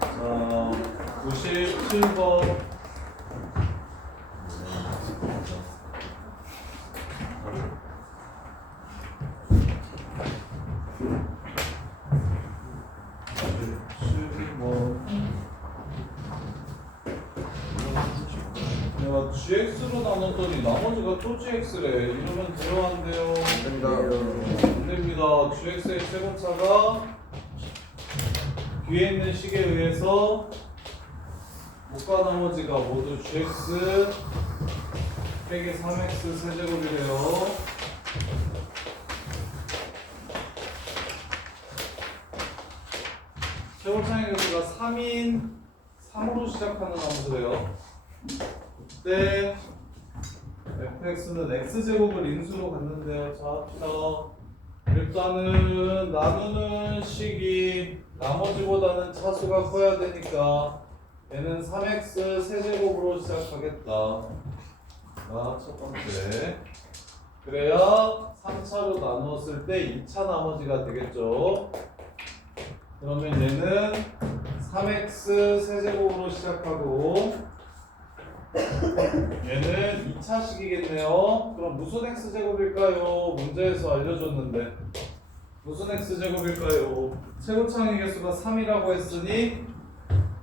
자, 97번. 내가 gx로 나눴더니 나머지가 또 gx래. 이러면 돼요, 안 돼요? 안 됩니다. gx의 최고차가 뒤에 있는 식에 의해서 못과 나머지가 모두 gx 빼기 3x 세제곱이래요. 최고차의 개수가 3인 3으로 시작하는 함수래요. 그때 fx는 x제곱을 인수로 갔는데요. 자, 합시다. 일단은 나누는 식이 나머지보다는 차수가 커야 되니까 얘는 3x 세제곱으로 시작하겠다. 자, 첫 번째. 그래야 3차로 나누었을 때 2차 나머지가 되겠죠. 그러면 얘는 3x 세제곱으로 시작하고 얘는 2차식이겠네요. 그럼 무슨 x제곱일까요? 문제에서 알려줬는데 무슨 x제곱일까요? 최고차의 개수가 3이라고 했으니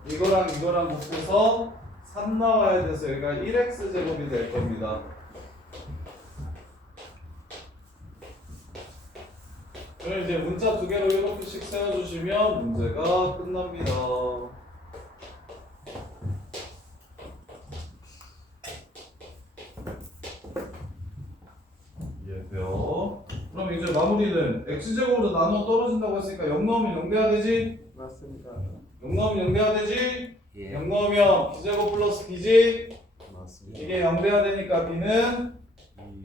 이거랑 이거랑 곱해서 3 나와야 돼서 여기가 1x제곱이 될 겁니다. 그럼 이제 문자 두 개로 이렇게씩 세워주시면 문제가 끝납니다. 이해돼요? 그럼 이제 마무리는 x제곱으로 나눠 떨어진다고 했으니까 0 넣으면 0 돼야 되지? 맞습니다. 0 넣으면 0 돼야 되지? 예. 0 넣으면 b제곱 플러스 b지? 맞습니다. 이게 0 돼야 되니까 b는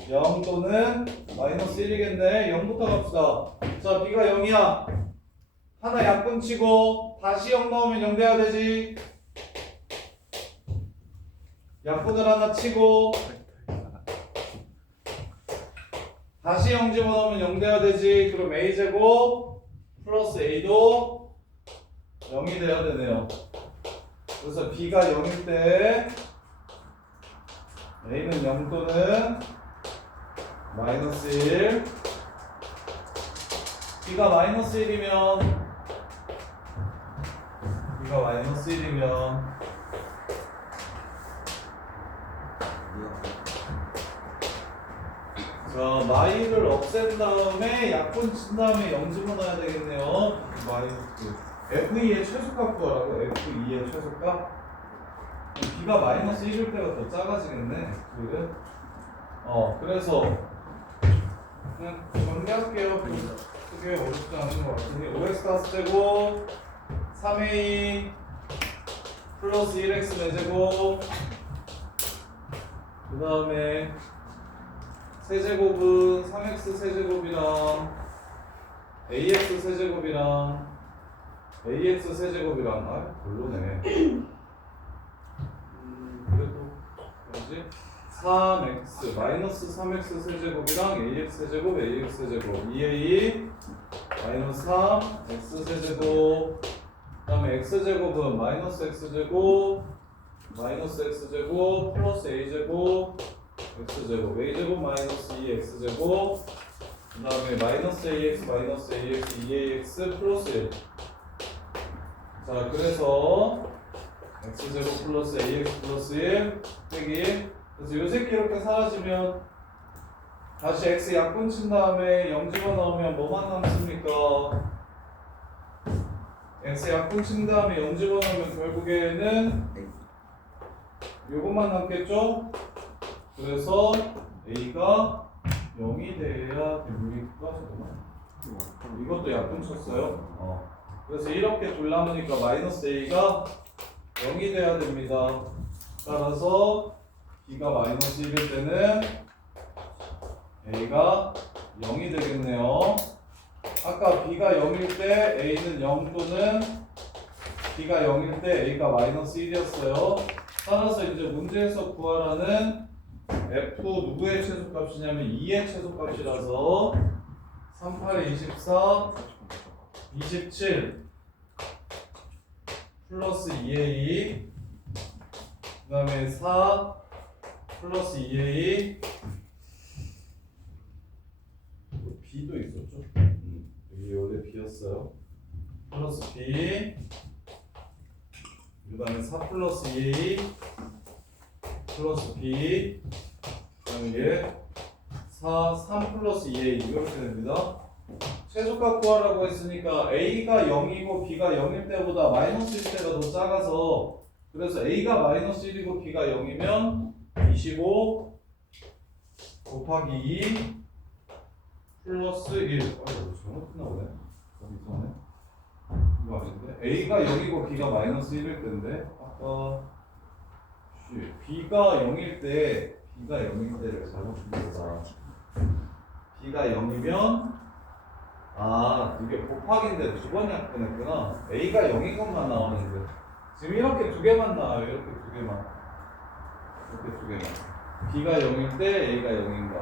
0 또는 마이너스 1이겠네. 0부터 갑시다. 자, b가 0이야. 하나 약분 치고 다시 0 넣으면 0 돼야 되지? 약분을 하나 치고 다시 0 집어넣으면 0 돼야 되지. 그럼 a제곱 플러스 a도 0이 돼야 되네요. 그래서 b가 0일 때 a는 0 또는 마이너스 1. b가 마이너스 1이면 자, 마이를 없앤 다음에 약분 친 다음에 0 집어넣어야 되겠네요. 마이너스 f2의 최소값 구하라고. f2의 최소값. b가 마이너스 1일 때가 더 작아지겠네. 그래서 그냥 정리할게요. 크게 어렵지 않은 것 같으니 5x 다섯 제곱 3a 플러스 1x 4제곱 그 다음에 세제곱은 3x 세제곱이랑 ax 세제곱이랑 ax 세제곱이랑 별로네. 그래도 뭐지? 3x 마이너스 3x 세제곱이랑 ax 세제곱 ax 세제곱 2a 마이너스 3 x 세제곱 그 다음에 x제곱은 마이너스 x제곱 마이너스 x제곱 플러스 a제곱 x제곱 a제곱 마이너스 2x제곱 그 다음에 마이너스 ax 마이너스 ax 2ax 플러스 1. 자, 그래서 x제곱 플러스 ax 플러스 1 빼기 1. 그래서 요 새끼 이렇게 사라지면 다시 x 약분 친 다음에 0 집어넣으면 뭐만 남습니까? x 약분 친 다음에 0 집어넣으면 결국에는 요것만 남겠죠? 그래서 a가 0이 돼야 됩니까? 잠깐만. 이것도 약분 쳤어요. 그래서 이렇게 둘 남으니까 마이너스 a가 0이 돼야 됩니다. 따라서 b가 마이너스 1일 때는 a가 0이 되겠네요. 아까 b가 0일 때 a는 0 또는 b가 0일 때 a가 마이너스 1이었어요. 따라서 이제 문제에서 구하라는 F 누구의 최소값이냐면 2의 최소값이라서 3, 8에 24, 27 플러스 2a 그 다음에 4 플러스 2a b도 있었죠? 여기 원래 b였어요. 플러스 b 그 다음에 4 플러스 2a 플러스 b 그 다음에 이게 4, 3 플러스 2a 이렇게 됩니다. 최소값 구하라고 했으니까 a가 0이고 b가 0일 때보다 마이너스 1 때가 더 작아서 그래서 a가 마이너스 1이고 b가 0이면 25 곱하기 2 플러스 1 이거 잘못 나오네. 이상하네. 이거 아닌데? a가 0이고 b가 마이너스 1일 때인데 아까 b가 0일 때를 잘못 푼다. b가 0이면 이게 곱하기인데 두 번 약분했구나. a가 0인 것만 나오는데 지금 이렇게 두 개만 나와요. 이렇게 두 개만 b가 0일 때 a가 0인 거.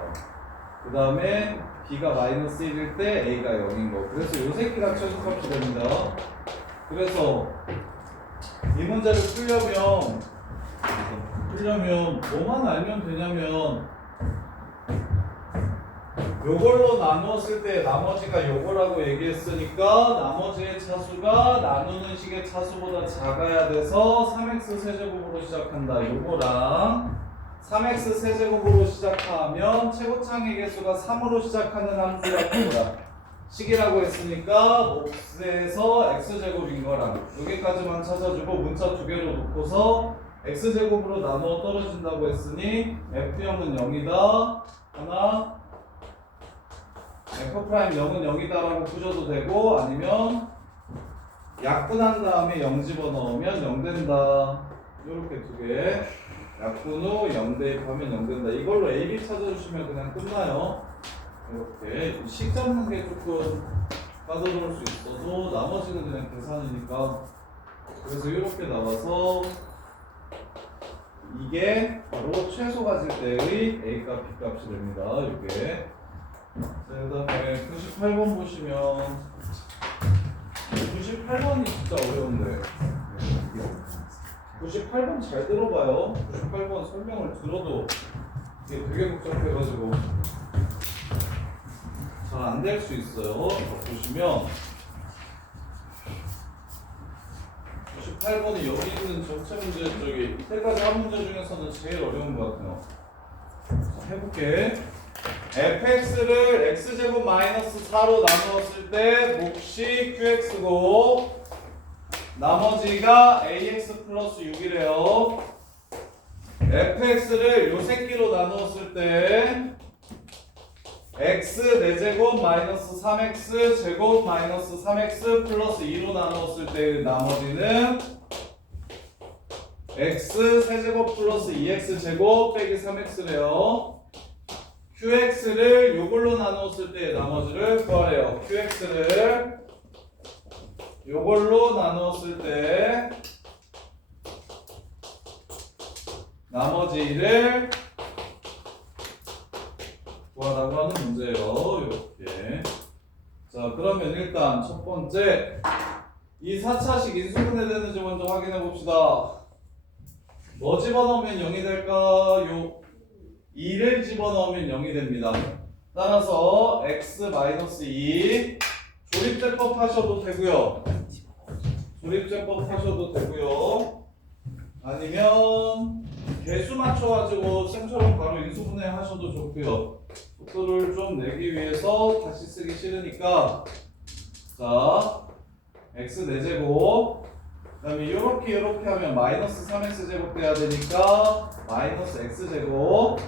그 다음에 b가 마이너스 1일 때 a가 0인 거. 그래서 요 새끼가 최소값이 됩니다. 그래서 이 문제를 풀려면 뭐만 알면 되냐면 요걸로 나누었을 때 나머지가 요거라고 얘기했으니까 나머지의 차수가 나누는 식의 차수보다 작아야 돼서 3x 세제곱으로 시작한다. 요거랑 3x 세제곱으로 시작하면 최고창의 개수가 3으로 시작하는 함수라고 합니다. 식이라고 했으니까 몫에서 x제곱인 거랑 여기까지만 찾아주고 문자 두 개로 놓고서 x제곱으로 나누어 떨어진다고 했으니 f형은 0이다. 하나 F' 0은 0이다라고 풀어도 되고 아니면 약분한 다음에 0 집어넣으면 0 된다. 이렇게 두 개. 약분 후 0 대입하면 0 된다. 이걸로 A, B 찾아주시면 그냥 끝나요. 이렇게 식 잡는 게 조금 까다로울 수 있어도 나머지는 그냥 계산이니까. 그래서 이렇게 나와서 이게 바로 최소 가질 때의 A값, B값이 됩니다. 이게. 그 다음에 98번 보시면 98번이 진짜 어려운데 98번 잘 들어봐요. 98번 설명을 들어도 이게 되게 복잡해가지고 잘 안 될 수 있어요. 보시면 98번이 여기 있는 전체 문제 쪽이 이때까지 한 문제 중에서는 제일 어려운 것 같아요. 자, 해볼게. fx를 x제곱 마이너스 4로 나누었을 때 몫이 qx고 나머지가 ax 플러스 6이래요. fx를 요 새끼로 나누었을 때 x 4제곱 마이너스 3x 제곱 마이너스 3x 플러스 2로 나누었을 때 나머지는 x 세제곱 플러스 2x 제곱 빼기 3x래요. qx를 요걸로 나누었을 때 나머지를 구하래요. qx를 요걸로 나누었을 때 나머지를 구하라고 하는 문제예요. 이렇게. 자, 그러면 일단 첫 번째 이 4차식 인수분해 되는지 먼저 확인해 봅시다. 뭐 집어넣으면 0이 될까요? 2를 집어넣으면 0이 됩니다. 따라서 x-2 조립제법 하셔도 되고요. 조립제법 하셔도 되고요. 아니면 개수 맞춰가지고 쌤처럼 바로 인수분해 하셔도 좋고요. 속도를 좀 내기 위해서 다시 쓰기 싫으니까 자 x 4제곱 그 다음에 요렇게 하면 마이너스 3x 제곱 돼야 되니까 마이너스 x 제곱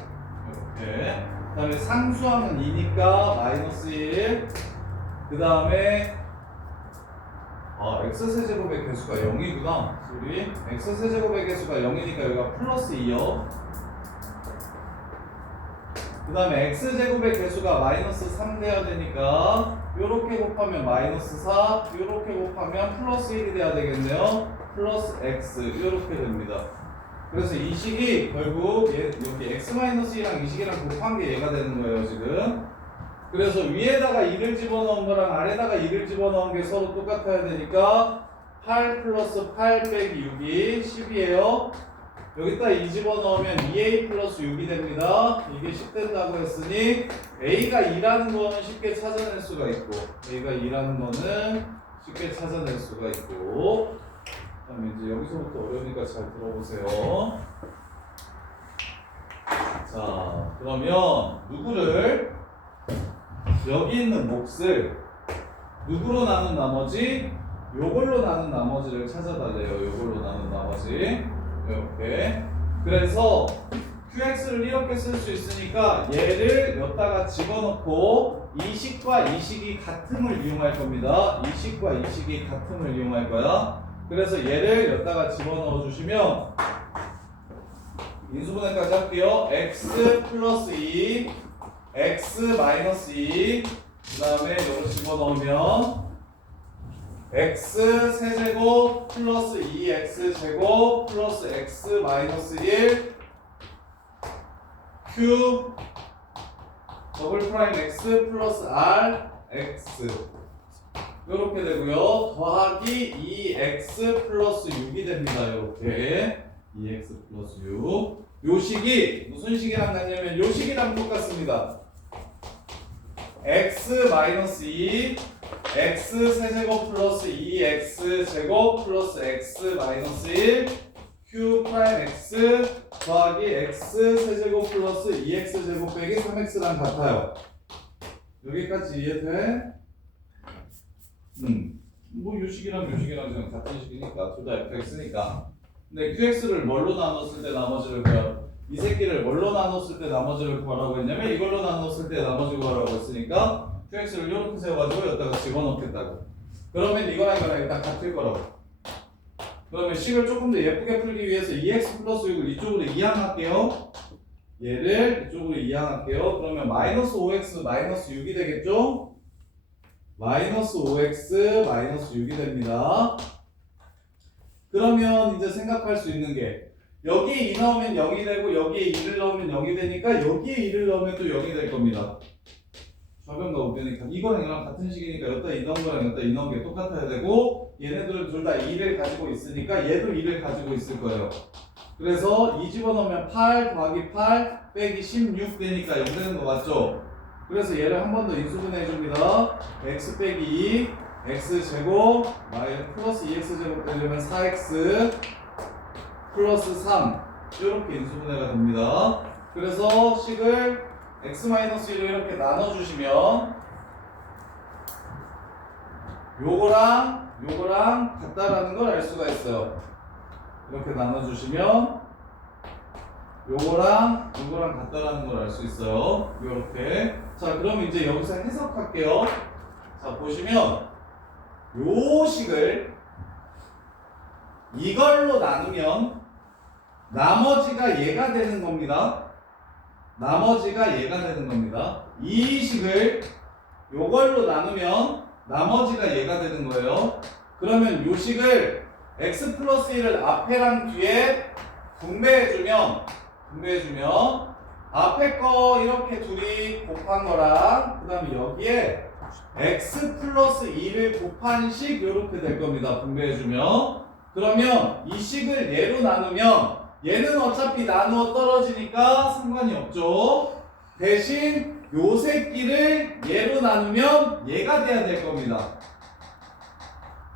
이렇게 그 다음에 상수하면 2니까 마이너스 1 그 다음에 x세제곱의 개수가 0이구나 소리 x세제곱의 개수가 0이니까 여기가 플러스 2요 그 다음에 x제곱의 개수가 마이너스 3 돼야 되니까 요렇게 곱하면 마이너스 4 요렇게 곱하면 플러스 1이 돼야 되겠네요 플러스 x 요렇게 됩니다 그래서 이 식이 결국 여기 x-2랑 이 식이랑 곱한 게 얘가 되는 거예요 지금. 그래서 위에다가 2를 집어넣은 거랑 아래다가 2를 집어넣은 게 서로 똑같아야 되니까 8 플러스 8 빼기 6이 10이에요. 여기다 2 집어넣으면 2a 플러스 6이 됩니다. 이게 10 된다고 했으니 a가 2라는 거는 쉽게 찾아낼 수가 있고 a가 2라는 거는 쉽게 찾아낼 수가 있고 그다음에 이제 여기서부터 어려우니까 잘 들어보세요. 자, 그러면 누구를 여기 있는 몫을 누구로 나눈 나머지 요걸로 나눈 나머지를 찾아달래요. 요걸로 나눈 나머지 이렇게. 그래서 qx를 이렇게 쓸 수 있으니까 얘를 여기다가 집어넣고 이 식과 이 식이 같음을 이용할 겁니다. 이 식과 이 식이 같음을 이용할 거야. 그래서 얘를 여기다가 집어넣어 주시면 인수분해까지 할게요. x 플러스 2 x 마이너스 2 그 다음에 이걸 집어넣으면 x 세제곱 플러스 2x 제곱 플러스 x 마이너스 1 q 더블 프라임 x 플러스 r x 이렇게 되고요. 더하기 2x 플러스 6이 됩니다. 이렇게 2x 플러스 6. 요 식이 무슨 식이랑 같냐면 요 식이랑 똑같습니다. x 마이너스 2 x 세제곱 플러스 2x 제곱 플러스 x 마이너스 1 q 프라임 x 더하기 x 세제곱 플러스 2x 제곱 빼기 3x랑 같아요. 여기까지 이해돼? 뭐 요식이랑 요식이랑 지금 같은 식이니까 둘 다 fx니까. 근데 qx를 뭘로 나눴을 때 나머지를 구하라고 이 새끼를 뭘로 나눴을 때 나머지를 구하라고 했냐면 이걸로 나눴을 때 나머지 구하라고 했으니까 qx를 이렇게 세워가지고 여기다가 집어넣겠다고. 그러면 이거랑 이거랑 일단 같을 거라고. 그러면 식을 조금 더 예쁘게 풀기 위해서 2x 플러스 6을 이쪽으로 이항할게요. 얘를 이쪽으로 이항할게요. 그러면 마이너스 5x 마이너스 6이 되겠죠? 마이너스 5x 마이너스 6이 됩니다. 그러면 이제 생각할 수 있는 게 여기에 2 넣으면 0이 되고 여기에 2를 넣으면 0이 되니까 여기에 2를 넣으면 또 0이 될 겁니다. 좌변과 우변이니까 이거랑 이거랑 같은 식이니까 여기다 2 넣은 거랑 여기다 2 넣은 게 똑같아야 되고 얘네들은 둘 다 2를 가지고 있으니까 얘도 2를 가지고 있을 거예요. 그래서 2 집어넣으면 8 더하기 8 빼기 16 되니까 0 되는 거 맞죠? 그래서 얘를 한 번 더 인수분해 줍니다. x 빼기 2 x 제곱 플러스 2x 제곱 되려면 4x 플러스 3 이렇게 인수분해가 됩니다. 그래서 식을 x-1로 이렇게 나눠주시면 요거랑 같다라는 걸 알 수가 있어요. 이렇게 나눠주시면 요거랑 같다라는 걸 알 수 있어요. 요렇게. 자, 그럼 이제 여기서 해석할게요. 자, 보시면 요 식을 이걸로 나누면 나머지가 얘가 되는 겁니다. 나머지가 얘가 되는 겁니다. 이 식을 요걸로 나누면 나머지가 얘가 되는 거예요. 그러면 요 식을 x 플러스 1을 앞에랑 뒤에 분배해주면 앞에 거 이렇게 둘이 곱한 거랑 그 다음에 여기에 x 플러스 2를 곱한 식 이렇게 될 겁니다. 분배해주면. 그러면 이 식을 얘로 나누면 얘는 어차피 나누어 떨어지니까 상관이 없죠. 대신 요 새끼를 얘로 나누면 얘가 돼야 될 겁니다.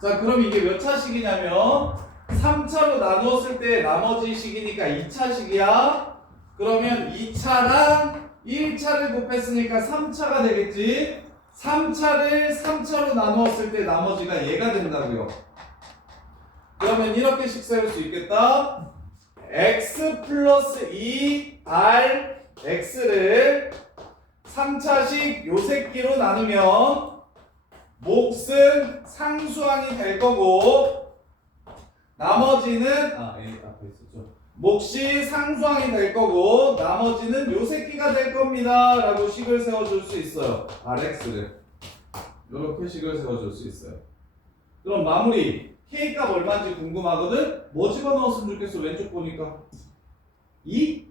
자, 그럼 이게 몇 차식이냐면 3차로 나누었을 때 나머지 식이니까 2차식이야. 그러면 2차랑 1차를 곱했으니까 3차가 되겠지. 3차를 3차로 나누었을 때 나머지가 얘가 된다고요. 그러면 이렇게씩 세울 수 있겠다. x 플러스 2r x를 3차식 요 새끼로 나누면 몫은 상수항이 될 거고 나머지는 앞에 있었죠. 몫이 상수항이 될 거고 나머지는 요 새끼가 될 겁니다 라고 식을 세워줄 수 있어요. rx를 이렇게 식을 세워줄 수 있어요. 그럼 마무리 K값 얼마인지 궁금하거든? 뭐 집어넣었으면 좋겠어? 왼쪽 보니까 2?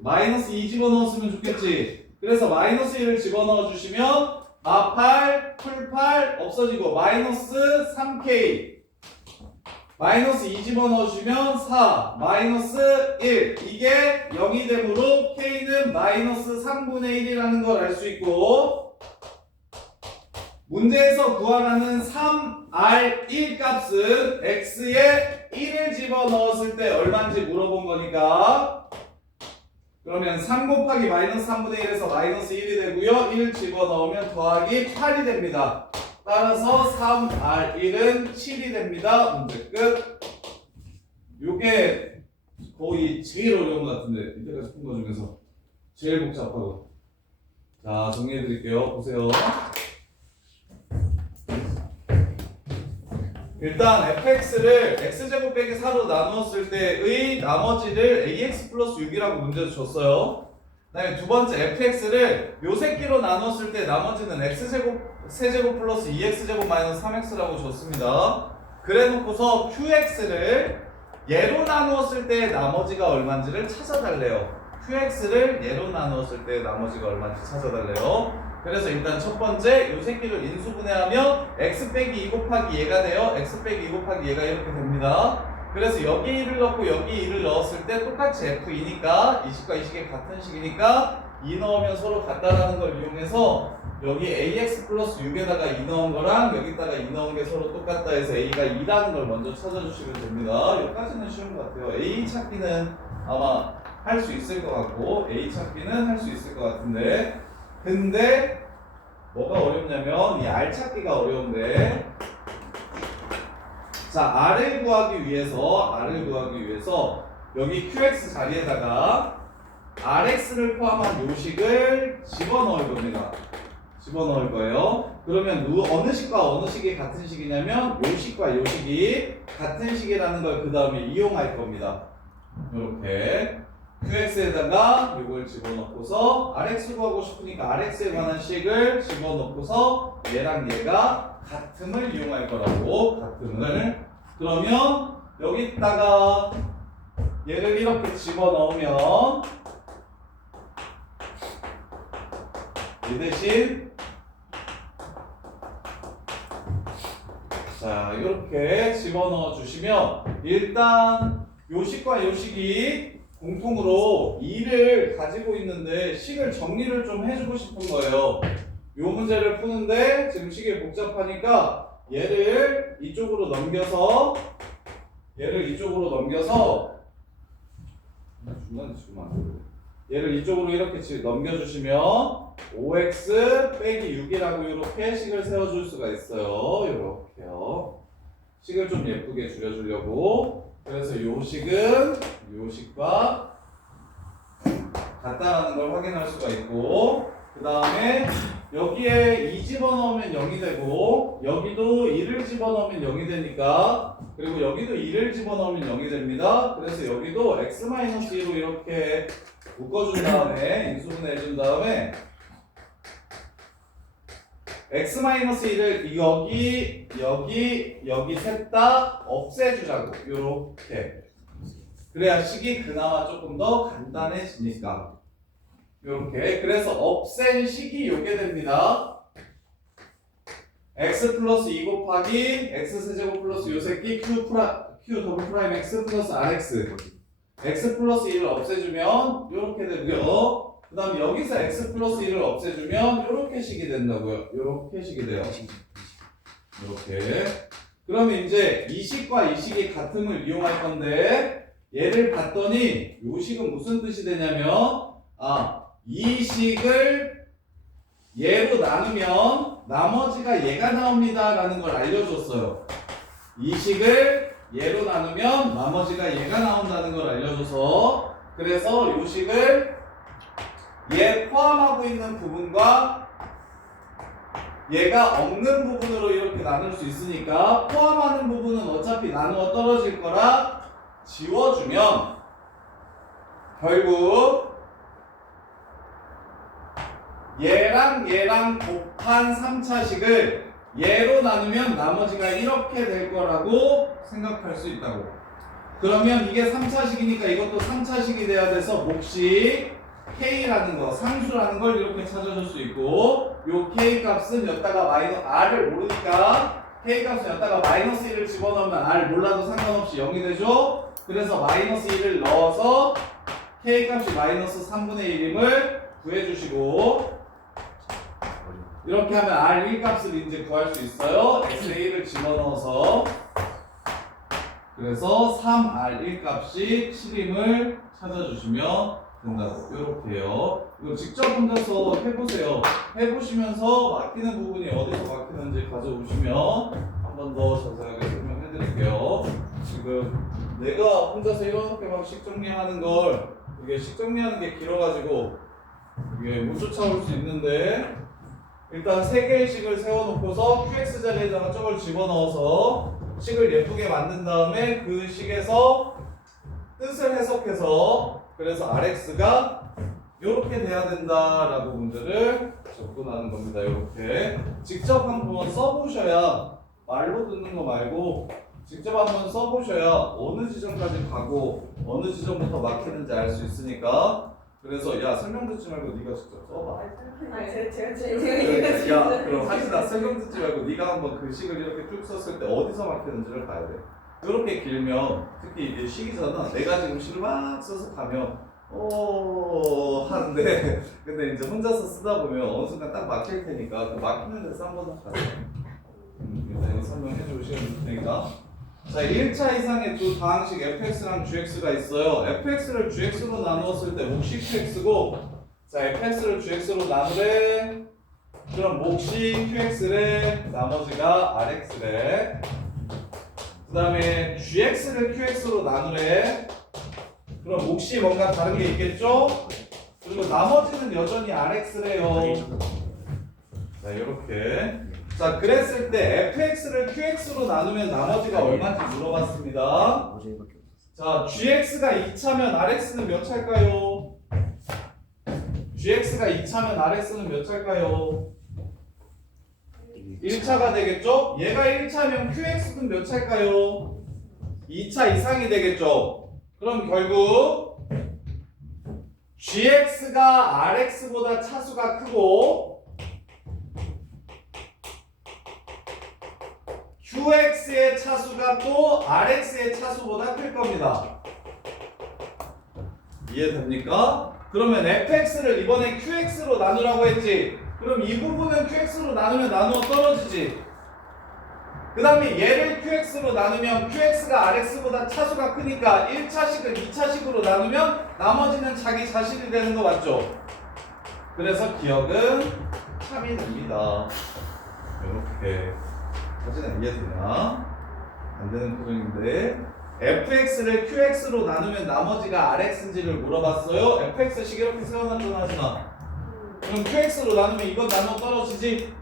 마이너스 2 집어넣었으면 좋겠지. 그래서 마이너스 1을 집어넣어 주시면 마팔, 풀팔 없어지고 마이너스 3K 마이너스 2 집어넣어 주시면 4 마이너스 1 이게 0이 되므로 K는 마이너스 3분의 1이라는 걸 알 수 있고 문제에서 구하라는 3R1 값은 X에 1을 집어넣었을 때 얼마인지 물어본 거니까 그러면 3 곱하기 마이너스 3분의 1에서 마이너스 1이 되고요 1 집어넣으면 더하기 8이 됩니다. 따라서 3R1은 7이 됩니다. 문제 끝. 요게 거의 제일 어려운 것 같은데 이때까지 푼 거 중에서 제일 복잡하고 자 정리해 드릴게요. 보세요. 일단 fx를 x제곱 빼기 4로 나누었을 때의 나머지를 ax 플러스 6이라고 문제에서 줬어요. 그 다음에 두 번째 fx를 요 새끼로 나눴을 때 나머지는 x제곱 세제곱 플러스 2x제곱 마이너스 3x라고 줬습니다. 그래 놓고서 qx를 예로 나누었을 때 나머지가 얼마인지를 찾아달래요. qx를 예로 나누었을 때 나머지가 얼마인지 찾아달래요. 그래서 일단 첫 번째 요 새끼를 인수분해하면 x 빼기 2 곱하기 얘가 돼요. x 빼기 2 곱하기 얘가 이렇게 됩니다. 그래서 여기 1을 넣고 여기 2를 넣었을 때 똑같이 f2니까 이 식과 이 식이 같은 식이니까 2 넣으면 서로 같다라는 걸 이용해서 여기 ax 플러스 6에다가 2 넣은 거랑 여기다가 2 넣은 게 서로 똑같다 해서 a가 2라는 걸 먼저 찾아주시면 됩니다. 여기까지는 쉬운 것 같아요. a 찾기는 아마 할 수 있을 것 같고 a 찾기는 할 수 있을 것 같은데 근데 뭐가 어렵냐면 이 r 찾기가 어려운데 자 r을 구하기 위해서 여기 qx 자리에다가 rx를 포함한 요식을 집어넣을 겁니다. 집어넣을 거예요. 그러면 어느 식과 어느 식이 같은 식이냐면 요식과 요식이 같은 식이라는 걸 그 다음에 이용할 겁니다. 이렇게 qx에다가 이걸 집어넣고서 rx 구하고 싶으니까 rx에 관한 식을 집어넣고서 얘랑 얘가 같음을 이용할 거라고 같음을 그러면 여기다가 얘를 이렇게 집어넣으면 이 대신 자 이렇게 집어넣어 주시면 일단 요식과 요식이 공통으로 2를 가지고 있는데 식을 정리를 좀 해주고 싶은 거예요. 요 문제를 푸는데 지금 식이 복잡하니까 얘를 이쪽으로 넘겨서 중간에 지금 안 돼. 얘를 이쪽으로 이렇게 넘겨주시면 5x 빼기 6이라고 이렇게 식을 세워줄 수가 있어요. 이렇게요. 식을 좀 예쁘게 줄여주려고. 그래서 요 식은 요 식과 같다라는 걸 확인할 수가 있고 그 다음에 여기에 2 집어넣으면 0이 되고 여기도 2를 집어넣으면 0이 되니까 그리고 여기도 2를 집어넣으면 0이 됩니다. 그래서 여기도 x-2로 이렇게 묶어준 다음에 인수분해 해준 다음에 x-1을 여기 셋 다 없애주자고 요렇게 그래야 식이 그나마 조금 더 간단해지니까 요렇게 그래서 없앤 식이 요게 됩니다. x 플러스 2 곱하기 x 세제곱 플러스 요 새끼 q 더블 프라임 x 플러스 rx x 플러스 1을 없애주면 요렇게 되고요. 그 다음 여기서 x 플러스 1을 없애주면 요렇게 식이 된다고요. 요렇게 식이 돼요. 이렇게 그러면 이제 이 식과 이 식이 같음을 이용할 건데 얘를 봤더니 요 식은 무슨 뜻이 되냐면 이 식을 얘로 나누면 나머지가 얘가 나옵니다 라는 걸 알려줬어요. 이 식을 얘로 나누면 나머지가 얘가 나온다는 걸 알려줘서 그래서 요 식을 얘 포함하고 있는 부분과 얘가 없는 부분으로 이렇게 나눌 수 있으니까 포함하는 부분은 어차피 나누어 떨어질 거라 지워주면 결국 얘랑 곱한 3차식을 얘로 나누면 나머지가 이렇게 될 거라고 생각할 수 있다고. 그러면 이게 3차식이니까 이것도 3차식이 돼야 돼서 몫이 K라는 거, 상수라는 걸 이렇게 찾아줄 수 있고, 요 K 값은 여기다가 R을 모르니까 K 값은 여기다가 마이너스 1을 집어넣으면 R 몰라도 상관없이 0이 되죠? 그래서 마이너스 1을 넣어서 K 값이 마이너스 3분의 1임을 구해주시고, 이렇게 하면 R1 값을 이제 구할 수 있어요. X1을 집어넣어서. 그래서 3R1 값이 7임을 찾아주시면 된다고. 이렇게요. 이거 직접 혼자서 해보세요. 해보시면서 막히는 부분이 어디서 막히는지 가져오시면 한 번 더 자세하게 설명해 드릴게요. 지금 내가 혼자서 이렇게 막 식 정리하는 걸, 이게 식 정리하는 게 길어가지고 이게 못 쫓아올 수 있는데, 일단 3개의 식을 세워놓고서 QX 자리에다가 저걸 집어넣어서 식을 예쁘게 만든 다음에 그 식에서 뜻을 해석해서, 그래서 RX가 이렇게 돼야 된다라고 문제를 접근하는 겁니다. 이렇게 직접 한번 써보셔야, 말로 듣는 거 말고 직접 한번 써보셔야 어느 지점까지 가고 어느 지점부터 막히는지 알 수 있으니까. 그래서 야, 설명 듣지 말고 네가 직접 써봐. 제가 야, 그럼 하시다 설명 듣지 말고 네가 한번 그 식을 이렇게 쭉 썼을 때 어디서 막히는지를 봐야 돼. 이렇게 길면, 특히 이게 식이잖아. 내가 지금 식을 막 써서 가면 하는데 근데 이제 혼자서 쓰다 보면 어느 순간 딱 막힐 테니까 그 막히는 데서 한번 가세요. 일단 설명해 주시면 되니까. 자, 1차 이상의 두 다항식 fx랑 gx가 있어요. fx를 gx로 나누었을 때 몫이 qx고, 자, fx를 gx로 나누래. 그럼 몫이 qx래. 나머지가 rx래. 그 다음에 gx를 qx로 나누래. 그럼 몫이 뭔가 다른 게 있겠죠? 그리고 나머지는 여전히 rx래요. 자, 이렇게. 자, 그랬을 때 fx를 qx로 나누면 나머지가 얼마인지 물어봤습니다. 자, gx가 2차면 rx는 몇 차일까요? gx가 2차면 rx는 몇 차일까요? 1차가 되겠죠? 얘가 1차면 qx는 몇 차일까요? 2차 이상이 되겠죠? 그럼 결국 gx가 rx보다 차수가 크고 qx의 차수가 또 rx의 차수보다 클 겁니다. 이해됩니까? 그러면 fx를 이번에 qx로 나누라고 했지. 그럼 이 부분은 qx로 나누면 나누어 떨어지지. 그 다음에 얘를 qx로 나누면 qx가 rx보다 차수가 크니까 1차식을 2차식으로 나누면 나머지는 자기 자신이 되는 거 맞죠? 그래서 기억은 참이 됩니다. 이렇게. 사진은 이해되나? 안 되는 표정인데, fx를 qx로 나누면 나머지가 rx인지를 물어봤어요. fx식 이렇게 세워놨잖아, 하지마. 그럼 qx로 나누면 이건 나눠 떨어지지?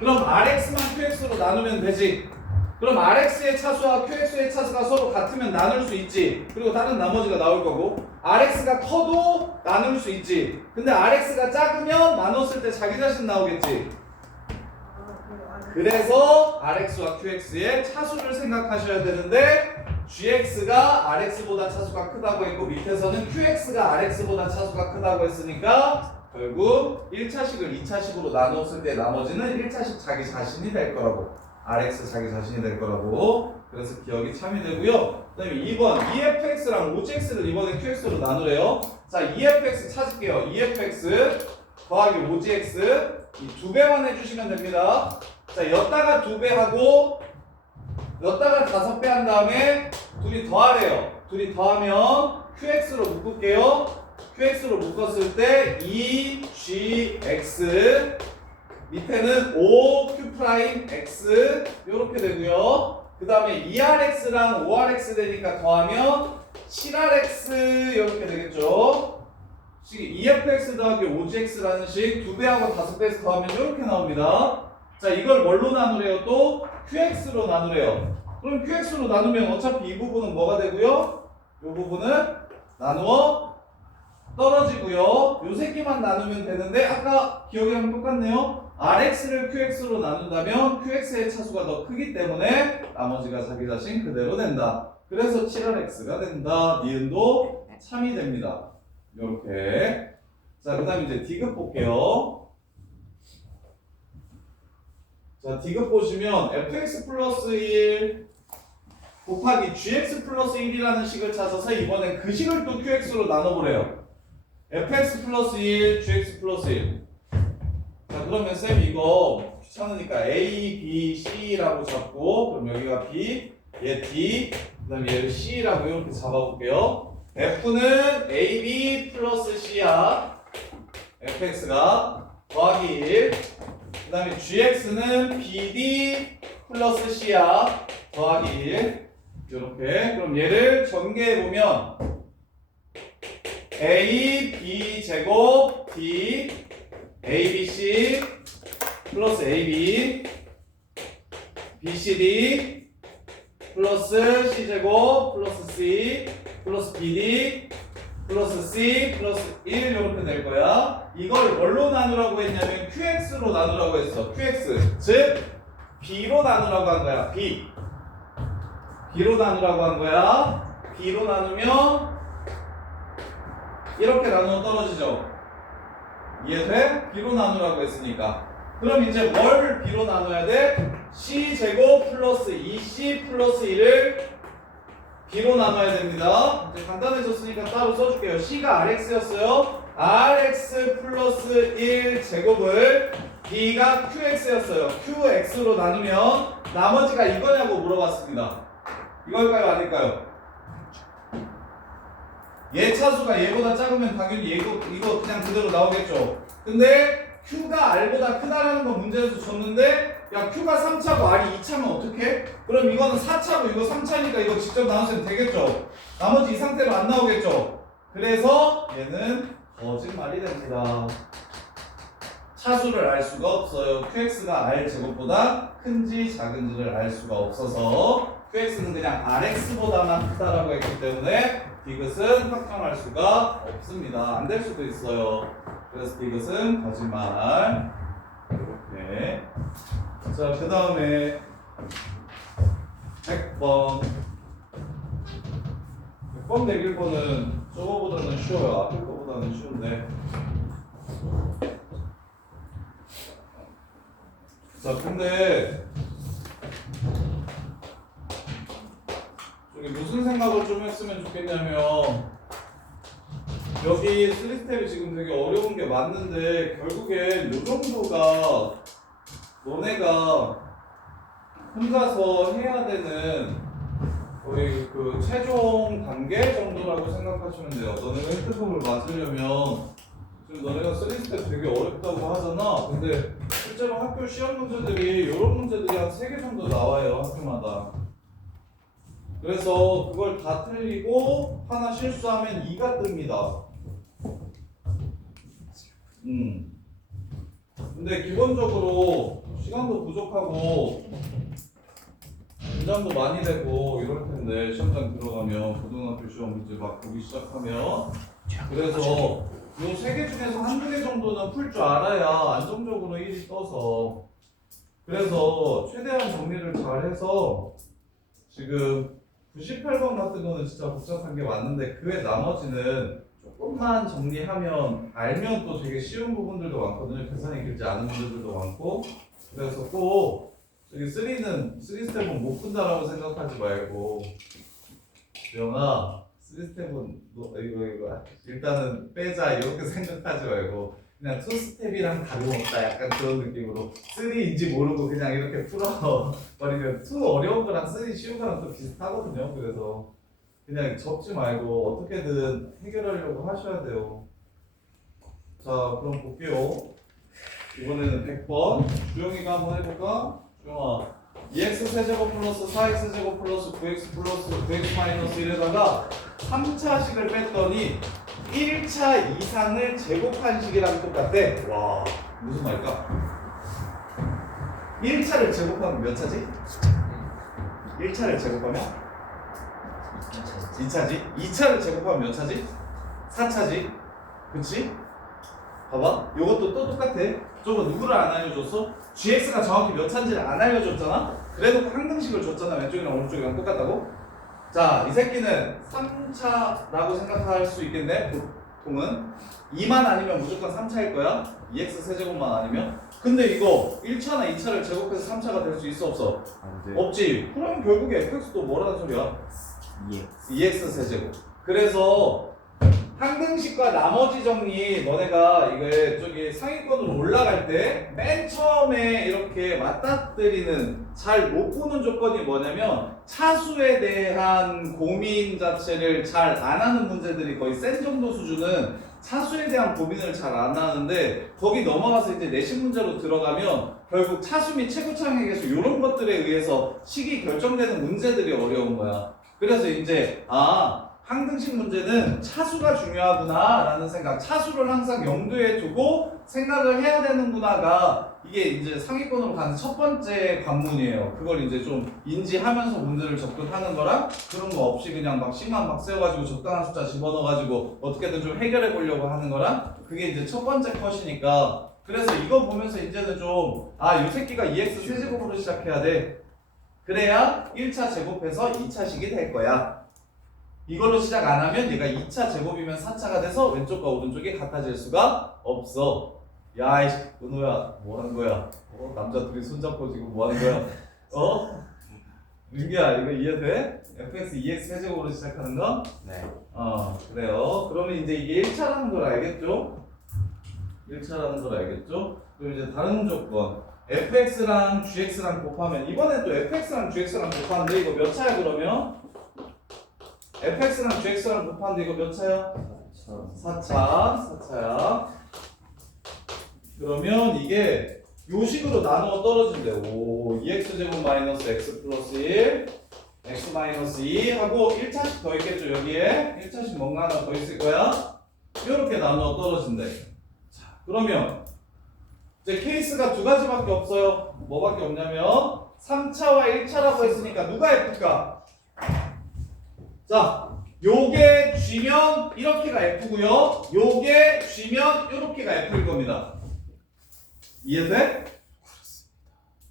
그럼 rx만 qx로 나누면 되지? 그럼 rx의 차수와 qx의 차수가 서로 같으면 나눌 수 있지. 그리고 다른 나머지가 나올 거고, rx가 커도 나눌 수 있지. 근데 rx가 작으면 나눴을 때 자기 자신 나오겠지. 그래서 rx와 qx의 차수를 생각하셔야 되는데, gx가 rx보다 차수가 크다고 했고 밑에서는 qx가 rx보다 차수가 크다고 했으니까 결국 1차식을 2차식으로 나눴을 때 나머지는 1차식 자기 자신이 될 거라고, rx 자기 자신이 될 거라고. 그래서 기억이 참이 되고요. 그 다음에 2번 efx랑 ogx를 이번에 qx로 나누래요. 자, efx 찾을게요. efx 더하기 ogx 이 2배만 해주시면 됩니다. 자, 였다가 2배 하고 였다가 5배 한 다음에 둘이 더하래요. 둘이 더하면 qx로 묶을게요. qx로 묶었을 때 2gx 밑에는 5q'x 이렇게 되고요. 그 다음에 2rx랑 5rx 되니까 더하면 7rx 이렇게 되겠죠. 식이 efx 더하기 ogx라는 식 2배하고 5배에서 더하면 이렇게 나옵니다. 자, 이걸 뭘로 나누래요? 또 qx로 나누래요. 그럼 qx로 나누면 어차피 이 부분은 뭐가 되고요? 이 부분은 나누어 떨어지고요. 요 새끼만 나누면 되는데 아까 기억이랑 똑같네요. RX를 QX로 나눈다면 QX의 차수가 더 크기 때문에 나머지가 자기 자신 그대로 된다. 그래서 7RX가 된다. 니은도 참이 됩니다. 요렇게. 자, 그 다음에 이제 D급 볼게요. 자, D급 보시면 fx 플러스 1 곱하기 gx 플러스 1이라는 식을 찾아서 이번엔 그 식을 또 qx로 나눠보래요. fx 플러스 1, gx 플러스 1. 자, 그러면 쌤 이거 귀찮으니까 a, b, c라고 잡고, 그럼 여기가 b, 얘 d, 그 다음에 얘를 c라고 이렇게 잡아볼게요. f는 ab 플러스 c야. fx가 더하기 1. 그 다음에 gx는 bd 플러스 c야. 더하기 1. 이렇게. 그럼 얘를 전개해보면 a, b 제곱 d abc 플러스 ab bcd 플러스 c제곱 플러스 c 플러스 bd 플러스 c 플러스 1 이렇게 될 거야. 이걸 뭘로 나누라고 했냐면 qx로 나누라고 했어. qx 즉 b로 나누라고 한 거야. b로 나누라고 한 거야. b로 나누면 이렇게 나누면 떨어지죠. 이해돼? b로 나누라고 했으니까. 그럼 이제 뭘 b로 나눠야 돼? c제곱 플러스 2c 플러스 1을 b로 나눠야 됩니다. 이제 간단해졌으니까 따로 써줄게요. c가 rx였어요. rx 플러스 1 제곱을 b가 qx였어요. qx로 나누면 나머지가 이거냐고 물어봤습니다. 이걸까요? 아닐까요? 얘 차수가 얘보다 작으면 당연히 이거 그냥 그대로 나오겠죠. 근데 q가 r보다 크다라는 거 문제에서 줬는데 야 q가 3차고 r이 2차면 어떡해? 그럼 이거는 4차고 이거 3차니까 이거 직접 나누시면 되겠죠. 나머지 이 상태로 안 나오겠죠. 그래서 얘는 거짓말이 됩니다. 차수를 알 수가 없어요. qx가 r 제곱보다 큰지 작은지를 알 수가 없어서 qx는 그냥 rx보다만 크다라고 했기 때문에 디귿은 확정할 수가 없습니다. 안 될 수도 있어요. 그래서 디귿은 거짓말. 이렇게. 자, 그 다음에 100번 100번 101번은 저거보다는 쉬워요. 앞에 거보다는 쉬운데. 자, 근데 무슨 생각을 좀 했으면 좋겠냐면 여기 3스텝이 지금 되게 어려운 게 맞는데 결국엔 이 정도가 너네가 혼자서 해야 되는 거의 그 최종 단계 정도라고 생각하시면 돼요. 너네가 힌트폼을 맞으려면 지금 너네가 3스텝 되게 어렵다고 하잖아. 근데 실제로 학교 시험 문제들이 이런 문제들이 한 3개 정도 나와요. 학교마다. 그래서 그걸 다 틀리고 하나 실수하면 2가 뜹니다. 근데 기본적으로 시간도 부족하고 긴장도 많이 되고 이럴 텐데 시험장 들어가면 고등학교 시험 문제 막 보기 시작하면 그래서 요 3개 중에서 한두 개 정도는 풀 줄 알아야 안정적으로 1이 떠서 그래서 최대한 정리를 잘 해서 지금 98번 같은 거는 진짜 복잡한 게 맞는데 그 외 나머지는 조금만 정리하면 알면 또 되게 쉬운 부분들도 많거든요. 계산이 길지 않은 문제들도 많고 그래서 꼭 저기 3스텝은 못 푼다라고 생각하지 말고 영아 3스텝은 이거 일단은 빼자 이렇게 생각하지 말고 그냥 2스텝이랑 다름없다 약간 그런 느낌으로 3인지 모르고 그냥 이렇게 풀어버리면 2 어려운 거랑 3 쉬운 거랑 또 비슷하거든요. 그래서 그냥 접지 말고 어떻게든 해결하려고 하셔야 돼요. 자, 그럼 볼게요. 이번에는 100번 주영이가 한번 해볼까? 주영아 2x 세제곱 플러스 4x 제곱 플러스 9x 플러스 9x 마이너스 1에다가 3차식을 뺐더니 1차 이상을 제곱한 식이랑 똑같대. 와, 무슨 말일까? 1차를 제곱하면 몇 차지? 1차를 제곱하면? 2차지? 2차를 제곱하면 몇 차지? 4차지? 그치? 봐봐. 요것도 또 똑같아. 저거 누구를 안 알려줬어? gx가 정확히 몇 차인지를 안 알려줬잖아? 그래도 항등식을 줬잖아. 왼쪽이랑 오른쪽이랑 똑같다고? 자, 이 새끼는 3차라고 생각할 수 있겠네. 보통은 2만 아니면 무조건 3차일 거야. 2x 세제곱만 아니면. 근데 이거 1차나 2차를 제곱해서 3차가 될 수 있어 없어? 안돼. 없지. 그러면 결국에 fx도 뭐라는 소리야? 2x. 2x 세제곱. 그래서 항등식과 나머지 정리 너네가 이게 저기 상위권으로 올라갈 때 맨 처음에 이렇게 맞닥뜨리는 잘 못 보는 조건이 뭐냐면 차수에 대한 고민 자체를 잘 안 하는 문제들이 거의 센 정도 수준은 차수에 대한 고민을 잘 안 하는데 거기 넘어가서 이제 내신 문제로 들어가면 결국 차수 및 최고차항의 개수 이런 것들에 의해서 식이 결정되는 문제들이 어려운 거야. 그래서 이제 항등식 문제는 차수가 중요하구나 라는 생각, 차수를 항상 염두에 두고 생각을 해야 되는구나가 이게 이제 상위권으로 가는 첫 번째 관문이에요. 그걸 이제 좀 인지하면서 문제를 접근하는 거랑 그런 거 없이 그냥 막 식만 막 세워가지고 적당한 숫자 집어넣어가지고 어떻게든 좀 해결해 보려고 하는 거랑 그게 이제 첫 번째 컷이니까 그래서 이거 보면서 이제는 좀 요 새끼가 2x 세제곱으로 시작해야 돼. 그래야 1차 제곱해서 2차식이 될 거야. 이걸로 시작 안 하면 얘가 2차 제곱이면 4차가 돼서 왼쪽과 오른쪽이 같아질 수가 없어. 야, 이씨, 은호야, 뭐 하는 거야? 남자 둘이 손잡고 지금 뭐 하는 거야? 민기야, 이거 이해돼? fx 2x 세제곱으로 시작하는 거? 네. 그래요. 그러면 이제 이게 1차라는 걸 알겠죠? 1차라는 걸 알겠죠? 그럼 이제 다른 조건. fx랑 gx랑 곱하면, 이번엔 또 fx랑 gx랑 곱하는데, 이거 몇 차야, 그러면? fx랑 gx랑 곱하는데 이거 몇 차야? 4차야. 그러면 이게 요 식으로 나누어 떨어진대. 2x 제곱 마이너스 x 플러스 1 x 마이너스 2 하고 1차식 더 있겠죠. 여기에 1차식 뭔가 하나 더 있을 거야. 이렇게 나누어 떨어진대. 자, 그러면 이제 케이스가 두 가지밖에 없어요. 뭐밖에 없냐면 3차와 1차라고 했으니까 누가 F일까? 자, 요게 G면 이렇게가 F고요. 요게 G면 이렇게가 F일 겁니다. 이해돼?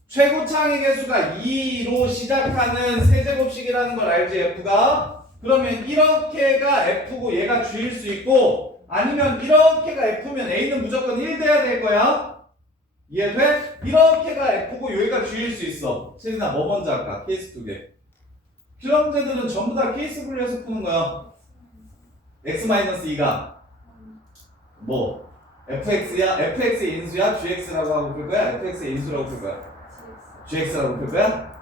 최고차항의 개수가 2로 시작하는 세제곱식이라는 걸 알지, F가? 그러면 이렇게가 F고 얘가 G일 수 있고 아니면 이렇게가 F면 A는 무조건 1 돼야 될 거야. 이해돼? 이렇게가 F고 여기가 G일 수 있어. 세진아 뭐 먼저 할까? 케이스 두 개. 실험제들은 전부 다 케이스 분리해서 푸는 거야. x-2가 뭐 fx야? fx의 인수야? gx라고 하고 풀 거야? fx의 인수라고 풀 거야? gx라고 풀 거야?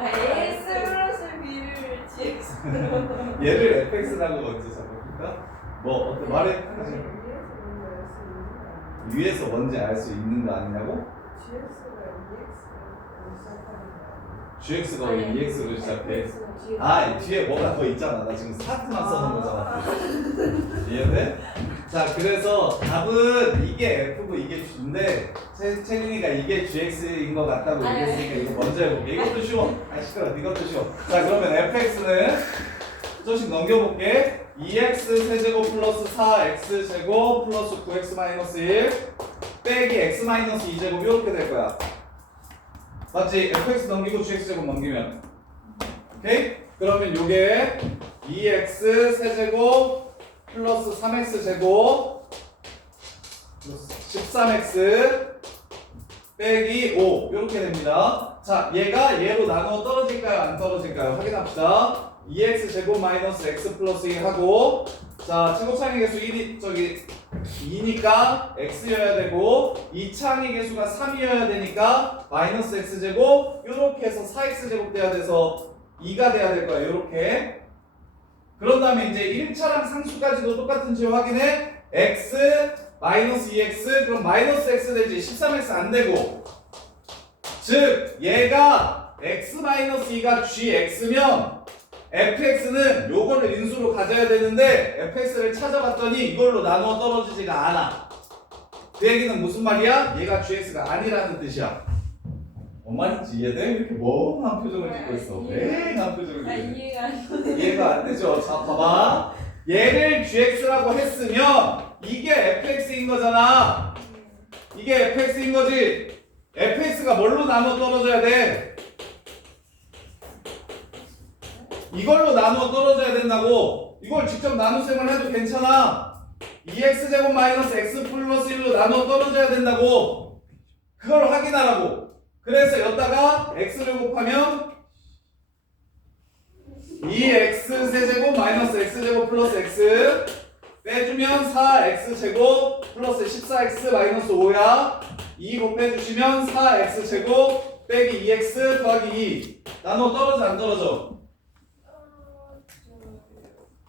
AX 플러스 B를 GX 얘를 fx라고 먼저 잡아볼까? 뭐 어때? 말해. 위에서 뭔지 알 수 있는 거 아니냐고? GX가 왜 EX로 시작해? 뒤에 뭐가 더 있잖아. 나 지금 스타트만 써놓은 거잖아. 이해돼? 자, 그래서 답은 이게 F고 이게 G인데 채린이가 이게 GX인 것 같다고 얘기했으니까 이거 먼저 해볼게. 이것도 쉬워. 시끄러워. 이것도 쉬워. 자, 그러면 FX는 조금씩 넘겨볼게. 2x 세제곱 플러스 4x 제곱 플러스 9x 마이너스 1 빼기 x 마이너스 2제곱 이렇게 될 거야. 맞지? fx 넘기고 gx제곱 넘기면 오케이? 그러면 요게 2x 세제곱 플러스 3x 제곱 13x 빼기 5 이렇게 됩니다. 자, 얘가 얘로 나누어 떨어질까요? 안 떨어질까요? 확인합시다. 2x 제곱 마이너스 x 플러스 1 하고 자, 최고차항의 개수 1이 저기 2니까 x여야 되고 2차항의 개수가 3이어야 되니까 마이너스 x제곱 요렇게 해서 4x제곱 돼야 돼서 2가 돼야 될 거야. 요렇게. 그런 다음에 이제 1차랑 상수까지도 똑같은지 확인해. x 마이너스 2x 그럼 마이너스 x 되지. 13x 안 되고 즉 얘가 x 마이너스 2가 gx면 fx는 요거를 인수로 가져야 되는데 fx를 찾아봤더니 이걸로 나누어 떨어지지가 않아. 그 얘기는 무슨 말이야? 얘가 gx가 아니라는 뜻이야. 뭔 말인지 이해돼? 이렇게 멍한 표정을 짓고 있어. 맹한 표정을 짓고 있어. 이해가 안 돼. 이해가 안 되죠? 자, 봐봐. 얘를 gx라고 했으면 이게 fx인 거잖아. 이게 fx인 거지. fx가 뭘로 나눠 떨어져야 돼? 이걸로 나누어 떨어져야 된다고. 이걸 직접 나눗셈을 해도 괜찮아. 2x제곱 마이너스 x 플러스 1로 나누어 떨어져야 된다고. 그걸 확인하라고. 그래서 여기다가 x를 곱하면 2x 세제곱 마이너스 x제곱 플러스 x 빼주면 4x제곱 플러스 14x 마이너스 5야. 2 곱해주시면 4x제곱 빼기 2x 더하기 2 나누어 떨어져 안 떨어져?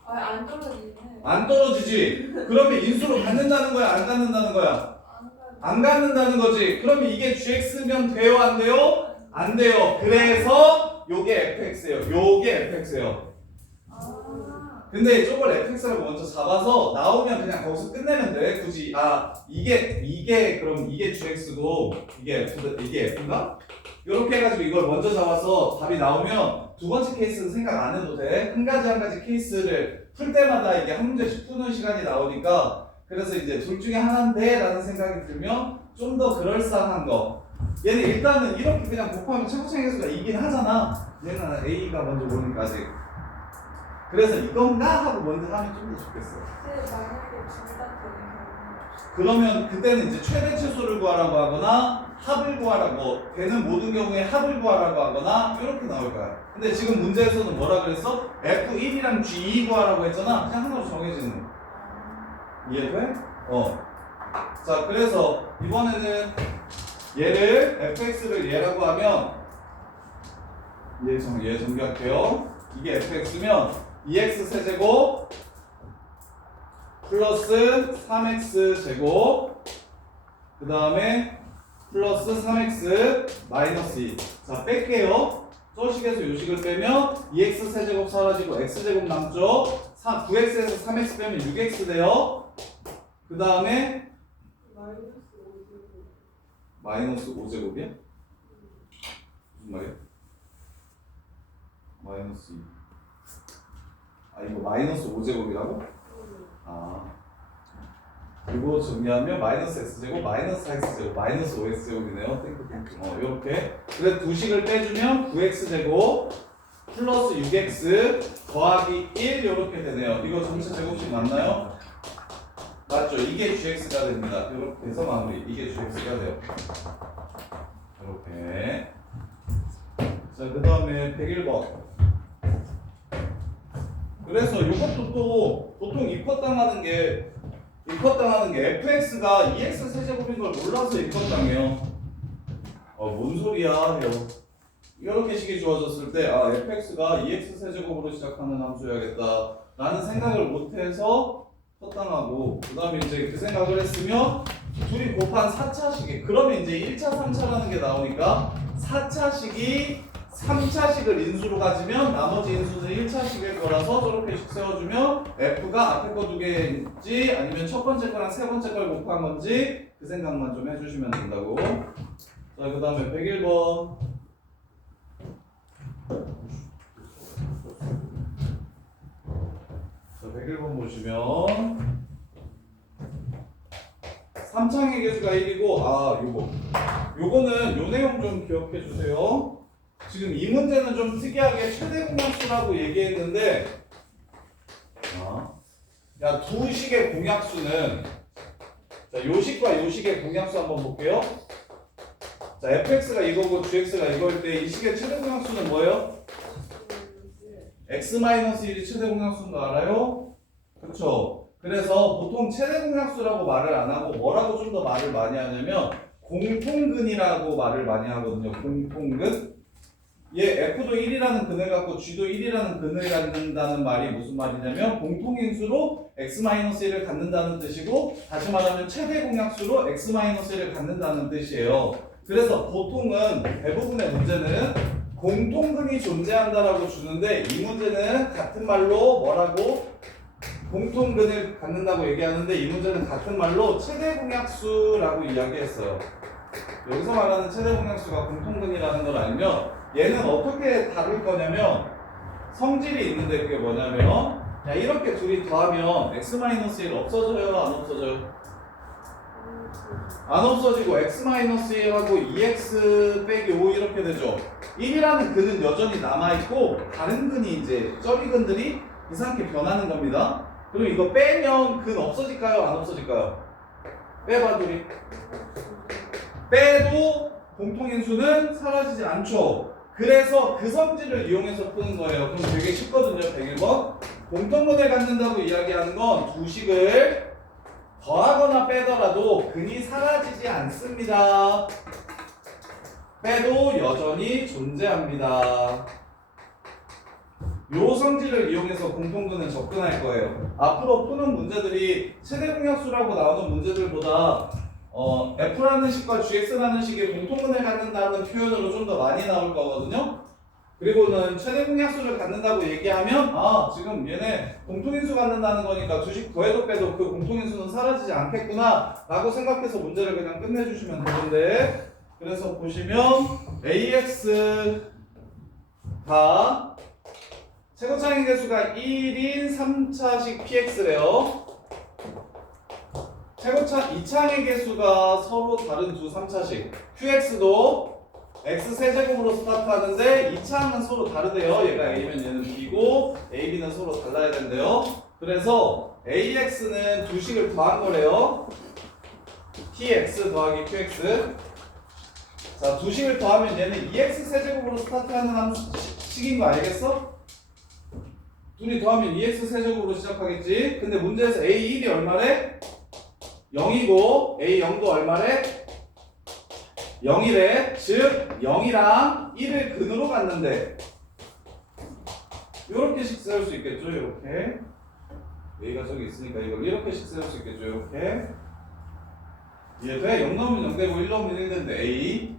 안 떨어지네. 안 떨어지지. 그러면 인수로 갖는다는 거야 안 갖는다는 거야? 안 갖는다는 거지. 그러면 이게 gx면 돼요 안 돼요? 안 돼요. 그래서 요게 fx예요. 요게 fx예요. 근데 저걸 fx라고 먼저 잡아서 나오면 그냥 거기서 끝내면 돼. 굳이 이게 그럼 이게 gx고 이게 f인가? 이렇게 해가지고 이걸 먼저 잡아서 답이 나오면 두 번째 케이스는 생각 안 해도 돼. 한 가지 케이스를 풀 때마다 이게 한 문제씩 푸는 시간이 나오니까 그래서 이제 둘 중에 하나인데 라는 생각이 들면 좀 더 그럴싸한 거. 얘는 일단은 이렇게 그냥 곱하면 최고차의 개수가 이긴 하잖아. 얘는 a가 먼저 오니까 아직. 그래서 이건가 하고 먼저 하면 좀 더 좋겠어. 근데 만약에 둘다 되는 경우는 그러면 그때는 이제 최대 최소를 구하라고 하거나 합을 구하라고, 되는 모든 경우에 합을 구하라고 하거나 이렇게 나올 거야. 근데 지금 문제에서는 뭐라 그랬어? F1이랑 G2 구하라고 했잖아. 그냥 하나로 정해지는 거. 이해돼? 자, 그래서 이번에는 얘를 fx를 얘라고 하면 얘 정리할게요. 이게 fx면 2x 세제곱 플러스 3x 제곱 그 다음에 플러스 3x 마이너스 2. 자, 뺄게요. 저식에서 요식을 빼면 2x 세제곱 사라지고 x제곱 남죠. 9x에서 3x 빼면 6x 돼요. 그 다음에 마이너스 5제곱이야? 무슨 말이야? 마이너스 2. 이거 마이너스 5제곱이라고? 이거 정리하면 마이너스 x제곱 마이너스 4x제곱 마이너스 5x제곱이네요. 땡크. 이렇게. 그래서 두 식을 빼주면 9x제곱 플러스 6x 더하기 1 이렇게 되네요. 이거 전체 제곱식 맞나요? 맞죠? 이게 gx가 됩니다. 이렇게 해서 마무리. 이게 gx가 돼요. 이렇게. 자, 그 다음에 101번. 그래서 이것도 또 보통 입컷당하는 게 fx가 2x 세제곱인 걸 몰라서 입컷당해요. 뭔 소리야 해요. 이렇게 식이 주어졌을 때 fx가 2x 세제곱으로 시작하는 함수여야겠다 라는 생각을 못해서 컷당하고, 그 다음에 이제 그 생각을 했으면 둘이 곱한 4차식이, 그러면 이제 1차, 3차라는 게 나오니까 4차식이 3차식을 인수로 가지면 나머지 인수는 1차식일 거라서 저렇게씩 세워주면 f가 앞에 거 두 개인지 아니면 첫 번째 거랑 세 번째 걸 곱한 건지 그 생각만 좀 해주시면 된다고. 자, 그 다음에 101번. 자, 101번 보시면 3창의 개수가 1이고 요거는 요 내용 좀 기억해 주세요. 지금 이 문제는 좀 특이하게 최대 공약수라고 얘기했는데 두 식의 공약수는, 자, 요 식과 요 식의 공약수 한번 볼게요. 자, fx가 이거고 gx가 이거일 때 이 식의 최대 공약수는 뭐예요? x-1이 최대 공약수인 거 알아요? 그쵸? 그래서 보통 최대 공약수라고 말을 안 하고 뭐라고 좀 더 말을 많이 하냐면 공통근이라고 말을 많이 하거든요. 공통근. 얘 f도 1이라는 근을 갖고 g도 1이라는 근을 갖는다는 말이 무슨 말이냐면 공통인수로 x-1을 갖는다는 뜻이고, 다시 말하면 최대 공약수로 x-1을 갖는다는 뜻이에요. 그래서 보통은 대부분의 문제는 공통근이 존재한다라고 주는데, 이 문제는 같은 말로 뭐라고? 공통근을 갖는다고 얘기하는데, 이 문제는 같은 말로 최대 공약수라고 이야기했어요. 여기서 말하는 최대 공약수가 공통근이라는 걸 알면 얘는 어떻게 다룰 거냐면, 성질이 있는데 그게 뭐냐면 야 이렇게 둘이 더하면 x-1 없어져요? 안 없어져요? 안 없어지고 x-1하고 2x 빼기 5 이렇게 되죠. 1이라는 근은 여전히 남아있고 다른 근이 이제 점이근들이 이상하게 변하는 겁니다. 그럼 이거 빼면 근 없어질까요? 안 없어질까요? 빼봐 둘이. 빼도 공통인수는 사라지지 않죠. 그래서 그 성질을 이용해서 푸는 거예요. 그럼 되게 쉽거든요. 101번. 공통근을 갖는다고 이야기하는 건 두 식을 더하거나 빼더라도 근이 사라지지 않습니다. 빼도 여전히 존재합니다. 요 성질을 이용해서 공통근을 접근할 거예요. 앞으로 푸는 문제들이 최대공약수라고 나오는 문제들보다 F라는 식과 GX라는 식의 공통근을 갖는다는 표현으로 좀 더 많이 나올 거거든요. 그리고는 최대공약수를 갖는다고 얘기하면 지금 얘네 공통인수 갖는다는 거니까 두식 더해도 빼도 그 공통인수는 사라지지 않겠구나 라고 생각해서 문제를 그냥 끝내주시면 되는데, 그래서 보시면 AX가 최고차항의 개수가 1인 3차식 PX래요. 최고차 2차항의 개수가 서로 다른 두 3차식 QX도 X세제곱으로 스타트하는데 2차항은 서로 다르대요. 얘가 A면 얘는 B고 A, B는 서로 달라야 된대요. 그래서 AX는 두 식을 더한 거래요. TX 더하기 QX. 자, 두 식을 더하면 얘는 2X세제곱으로 스타트하는 식인 거 알겠어? 둘이 더하면 2X세제곱으로 시작하겠지. 근데 문제에서 A1이 얼마래? 0이고 A0도 얼마래? 0이래. 즉 0이랑 1을 근으로 갖는데 이렇게씩 세울 수 있겠죠. 이렇게 A가 저기 있으니까 이걸 이렇게씩 세울 수 있겠죠. 이렇게 이해돼? 0 넣으면 0 되고 1 넣으면 1 되는데 A.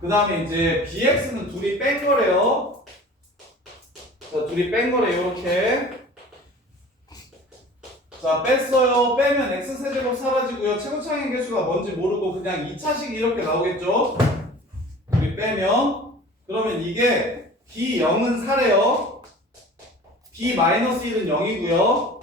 그 다음에 이제 BX는 둘이 뺀 거래요. 자, 둘이 뺀 거래. 이렇게 자, 뺐어요. 빼면 X세제곱 사라지고요. 최고차항의 개수가 뭔지 모르고 그냥 2차식 이렇게 나오겠죠. 우리 빼면 그러면 이게 B0은 4래요. B-1은 0이고요.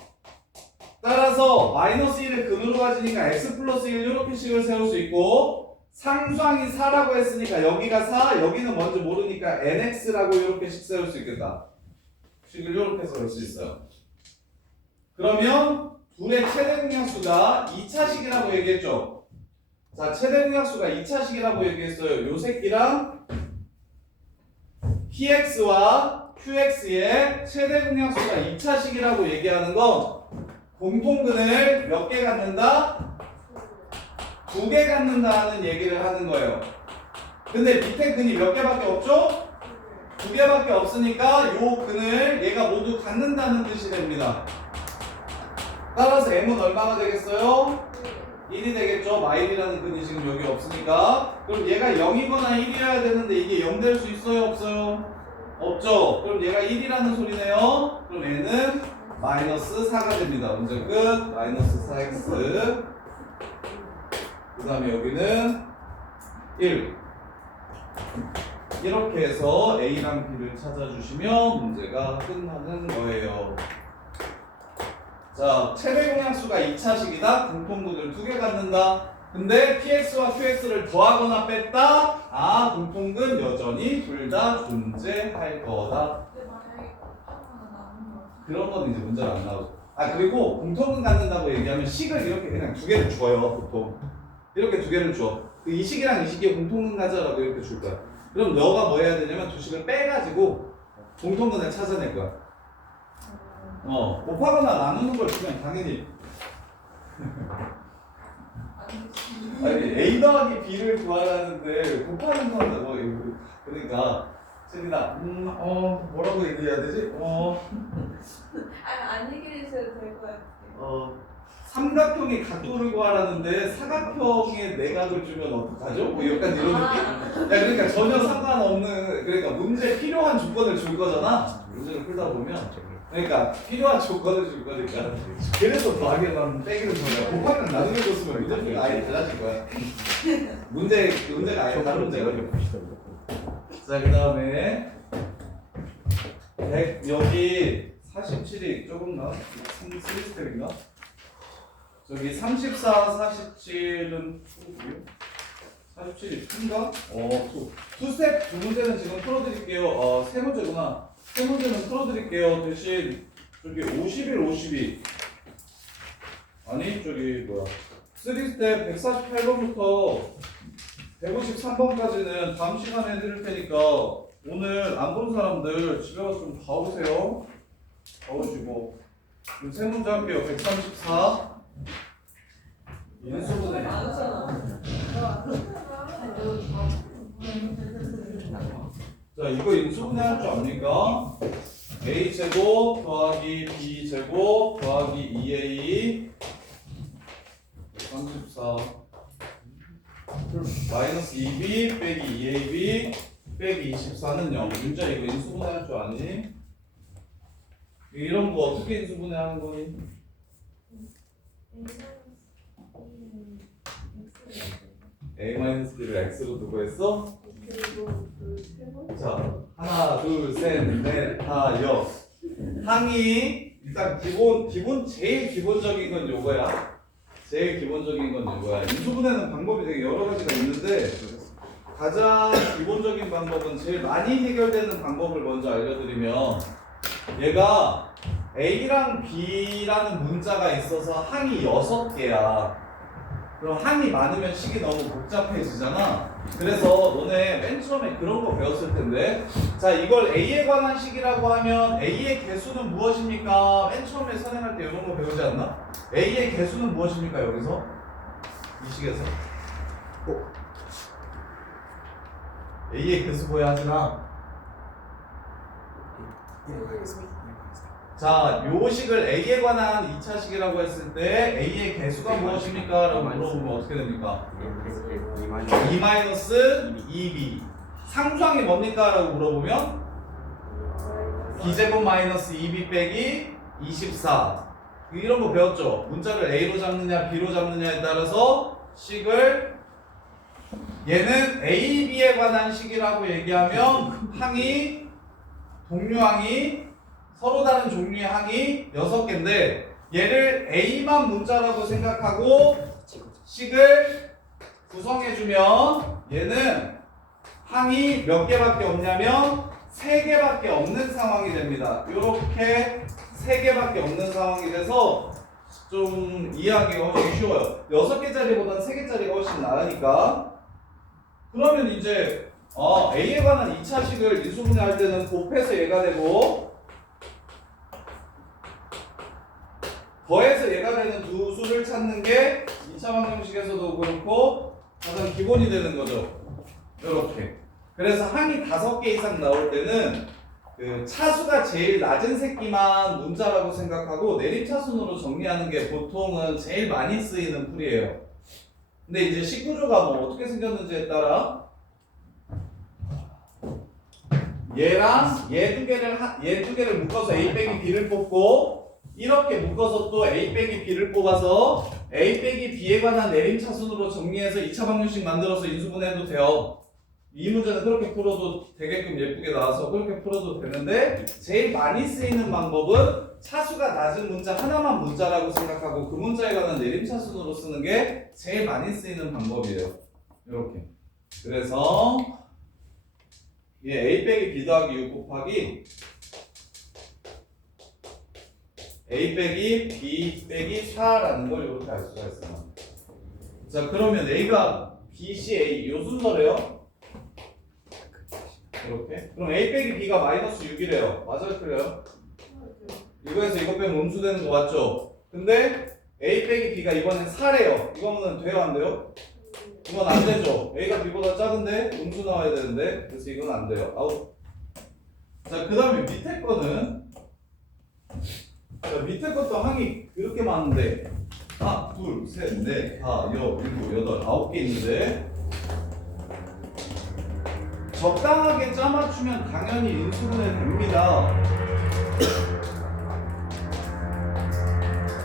따라서 마이너스 1을 근으로 가지니까 X 플러스 1 이렇게 식을 세울 수 있고, 상수항이 4라고 했으니까 여기가 4, 여기는 뭔지 모르니까 NX라고 이렇게 식 세울 수 있겠다. 식을 이렇게 세울 수 있어요. 그러면 둘의 최대공약수가 2차식이라고 얘기했죠. 자, 최대공약수가 2차식이라고 얘기했어요. 요 새끼랑 PX와 QX의 최대공약수가 2차식이라고 얘기하는 건 공통근을 몇 개 갖는다? 2개 갖는다는 얘기를 하는 거예요. 근데 밑에 근이 몇 개밖에 없죠? 2개밖에 없으니까 요 근을 얘가 모두 갖는다는 뜻이 됩니다. 따라서 m은 얼마가 되겠어요? 1이 되겠죠. 마일이라는 근이 지금 여기 없으니까. 그럼 얘가 0이거나 1이어야 되는데 이게 0 될 수 있어요? 없어요? 없죠. 그럼 얘가 1이라는 소리네요. 그럼 얘는 마이너스 4가 됩니다. 문제 끝. 마이너스 4x. 그 다음에 여기는 1. 이렇게 해서 A랑 B를 찾아주시면 문제가 끝나는 거예요. 자, 최대공약수가 2차식이다. 공통근을 2개 갖는다. 근데 PX와 QX를 더하거나 뺐다. 공통근 여전히 둘 다 존재할 거다. 근데 만약에 하나 남은 거 그런 건 이제 문제가 안 나오죠. 그리고 공통근 갖는다고 얘기하면 식을 이렇게 그냥 2개를 줘요. 보통 이렇게 2개를 줘. 이 식이랑 이 식이 공통근 가져라고 이렇게 줄 거야. 그럼 너가 뭐 해야 되냐면 두 식을 빼가지고 공통근을 찾아낼 거야. 곱하거나 나누는 걸 주면 당연히 아니 A 더하기 B를 구하라는데 곱하는 건 뭐 그러니까 세린아 뭐라고 얘기해야 되지? 안 얘기해주셔도 될 것 같아요. 삼각형의 각도를 구하라는데 사각형의 내각을 주면 어떡하죠? 뭐 약간 이런 느낌? 그러니까 전혀 상관없는, 그러니까 문제 필요한 조건을 줄 거잖아. 문제를 풀다 보면 그러니까 필요한 조건을 줄 거니까. 그래서 더하기랑 빼기를 줘요. 곱하기랑 나누기 줬으면 문제가 아예 달라질 거야. 문제가 아예 다른 문제가. 자, 그 다음에 여기 47이 조금나? 3스텝인가? 저기 34, 47은 47이 2인가? 투스텝 두 문제는 지금 풀어드릴게요. 세 문제구나. 세 문제는 풀어드릴게요. 대신 저기 51, 52 아니 저기 뭐야 3스텝 148번부터 153번까지는 다음 시간에 해드릴 테니까 오늘 안 본 사람들 집에 가서 좀 봐오세요. 봐오시고 세 문제 할게요. 134 인수분해. 자 이거 인수분해 할 줄 압니까? a제곱 더하기 b제곱 더하기 2a 34 마이너스 2b 빼기 2ab 빼기 24는 0. 윤자 이거 인수분해 할 줄 아니? 이런 거 어떻게 인수분해 하는 거니? a-b를 x로 두고 했어? 자, 하나, 둘, 셋, 넷, 다, 여. 항이 일단 제일 기본적인 건 요거야. 제일 기본적인 건 요거야. 인수분해는 방법이 되게 여러 가지가 있는데 가장 기본적인 방법은 제일 많이 해결되는 방법을 먼저 알려드리면 얘가 A랑 B라는 문자가 있어서 항이 6개야. 그럼 항이 많으면 식이 너무 복잡해지잖아. 그래서 너네 맨 처음에 그런 거 배웠을 텐데 자 이걸 A에 관한 식이라고 하면 A의 개수는 무엇입니까? 맨 처음에 선행할 때 이런 거 배우지 않나? A의 개수는 무엇입니까? 여기서? 이 식에서 A의 개수 뭐야 하진아? 자, 요 식을 A에 관한 2차식이라고 했을 때 A의 개수가 무엇입니까? 라고 물어보면 어떻게 됩니까? 2-2b 상수항이 뭡니까? 라고 물어보면 b제곱 마이너스 2b 빼기 24 이런 거 배웠죠? 문자를 A로 잡느냐 B로 잡느냐에 따라서 식을 얘는 A, B에 관한 식이라고 얘기하면 항이 동류항이 서로 다른 종류의 항이 6개인데 얘를 A만 문자라고 생각하고 식을 구성해주면 얘는 항이 몇 개밖에 없냐면 3개밖에 없는 상황이 됩니다. 이렇게 3개밖에 없는 상황이 돼서 좀 이해하기가 훨씬 쉬워요. 6개짜리보다는 3개짜리가 훨씬 나으니까 그러면 이제 A에 관한 2차식을 인수분해 할 때는 곱해서 얘가 되고 더해서 얘가 되는 두 수를 찾는 게 2차 방정식에서도 그렇고 가장 기본이 되는 거죠. 이렇게. 그래서 항이 5개 이상 나올 때는 그 차수가 제일 낮은 새끼만 문자라고 생각하고 내림차순으로 정리하는 게 보통은 제일 많이 쓰이는 풀이에요. 근데 이제 식구조가 뭐 어떻게 생겼는지에 따라 얘랑 얘 두 개를 묶어서 A 빼기 B를 뽑고 이렇게 묶어서 또 A 빼기 B를 뽑아서 A 빼기 B에 관한 내림차순으로 정리해서 2차 방정식 만들어서 인수분해해도 돼요. 이 문제는 그렇게 풀어도 되게끔 예쁘게 나와서 그렇게 풀어도 되는데 제일 많이 쓰이는 방법은 차수가 낮은 문자 하나만 문자라고 생각하고 그 문자에 관한 내림차순으로 쓰는 게 제일 많이 쓰이는 방법이에요. 이렇게. 그래서 얘 A 빼기 B 더하기 6 곱하기 A 빼기 B 빼기 4라는 걸 이렇게 알 수가 있어요. 자 그러면 A가 B, C, A 요 순서래요. 이렇게. 그럼 A 빼기 B가 마이너스 6이래요. 맞아요? 틀려요? 이거에서 이거 빼면 음수되는 거 맞죠? 근데 A 빼기 B가 이번엔 4래요. 이거는 돼요? 안 돼요? 이건 안 되죠. A가 B보다 작은데 음수 나와야 되는데 그래서 이건 안 돼요. 아웃. 자 그 다음에 밑에 거는 자 밑에 것도 항이 그렇게 많은데 하나, 둘, 셋, 넷, 다, 여, 일곱, 여덟, 9개 있는데 적당하게 짜맞추면 당연히 인수분해 됩니다.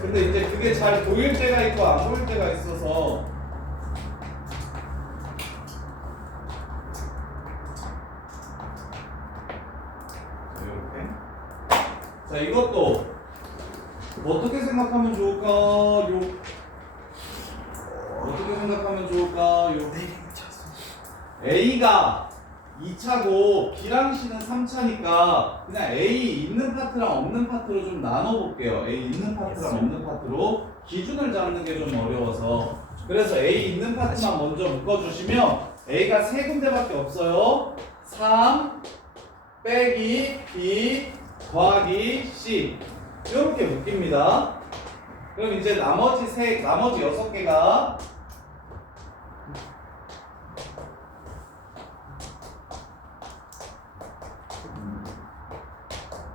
근데 이제 그게 잘 보일 때가 있고 안 보일 때가 있어서 이렇게 자, 이것도 어떻게 생각하면 좋을까요? 어떻게 생각하면 좋을까요? A가 2차고 B랑 C는 3차니까 그냥 A 있는 파트랑 없는 파트로 좀 나눠볼게요. A 있는 파트랑 없는 파트로 기준을 잡는 게 좀 어려워서 그래서 A 있는 파트만 먼저 묶어주시면 A가 세 군데밖에 없어요. 3 빼기 B 더하기 C 이렇게 묶입니다. 그럼 이제 나머지 6개가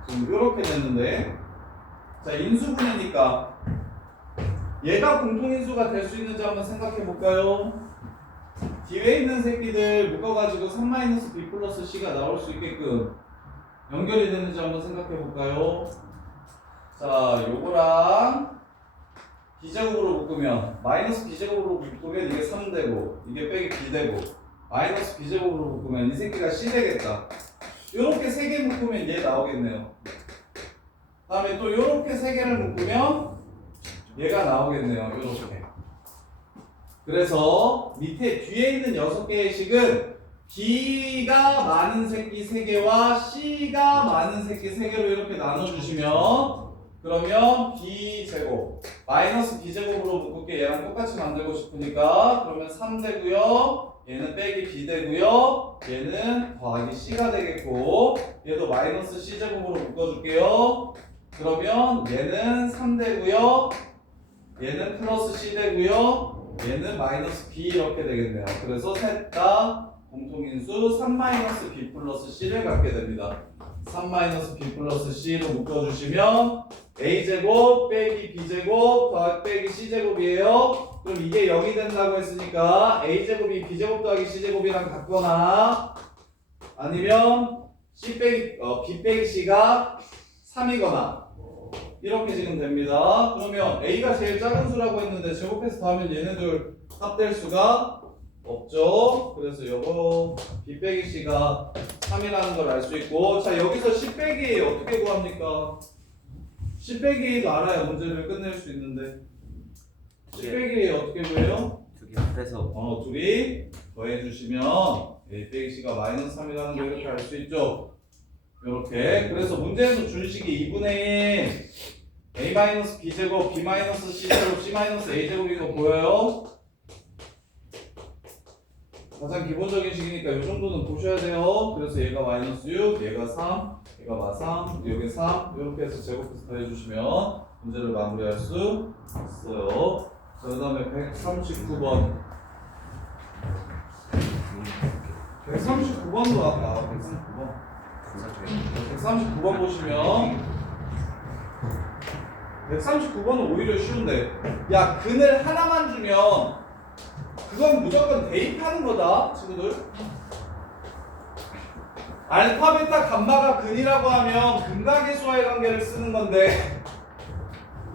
지금 이렇게 됐는데 자 인수분해니까 얘가 공통인수가 될 수 있는지 한번 생각해 볼까요? 뒤에 있는 새끼들 묶어가지고 3-B 플러스 C가 나올 수 있게끔 연결이 되는지 한번 생각해 볼까요? 자 요거랑 B제곱으로 묶으면 마이너스 B제곱으로 묶으면 이게 3되고 이게 빼기 B되고 마이너스 B제곱으로 묶으면 이 새끼가 C 되겠다. 요렇게 3개 묶으면 얘 나오겠네요. 다음에 또 요렇게 3개를 묶으면 얘가 나오겠네요. 요렇게. 그래서 밑에 뒤에 있는 6개의 식은 B가 많은 새끼 3개와 C가 많은 새끼 3개로 이렇게 나눠주시면 그러면 B제곱 마이너스 B제곱으로 묶을게 얘랑 똑같이 만들고 싶으니까 그러면 3 되고요. 얘는 빼기 B 되고요. 얘는 더하기 C가 되겠고 얘도 마이너스 C제곱으로 묶어줄게요. 그러면 얘는 3 되고요. 얘는 플러스 C 되고요. 얘는 마이너스 B 이렇게 되겠네요. 그래서 셋 다 공통인수 3-B 플러스 C를 갖게 됩니다. 3-B 플러스 C로 묶어주시면 A제곱 빼기 B제곱 더하기 빼기 C제곱이에요. 그럼 이게 0이 된다고 했으니까 A제곱이 B제곱 더하기 C제곱이랑 같거나 아니면 B 빼기 C가 3이거나 이렇게 지금 됩니다. 그러면 A가 제일 작은 수라고 했는데 제곱해서 더하면 얘네들 합될 수가 없죠. 그래서 요거 B 빼기 C가 3이라는 걸 알 수 있고 자 여기서 C 빼기 어떻게 구합니까? C 빼기도 알아야 문제를 끝낼 수 있는데 C 빼기 어떻게 구해요? 두개 합해서 둘이 더해주시면 A 빼기 C가 마이너스 3이라는 걸 이렇게 알 수 있죠. 이렇게 그래서 문제에서 준 식이 2분의 1 A-B제곱 B-C제곱 C-A제곱 이거 보여요? 가장 기본적인 식이니까 이 정도는 보셔야 돼요. 그래서 얘가 마이너스 6, 얘가 3, 얘가 3, 여기 3 이렇게 해서 제곱해서 더해주시면 문제를 마무리할 수 있어요. 자, 그 다음에 139번 139번도 아까 139번 보시면 139번은 오히려 쉬운데 야 근을 하나만 주면 그건 무조건 대입하는 거다 친구들. 알파 베타 감마가 근이라고 하면 근각의수와의 관계를 쓰는 건데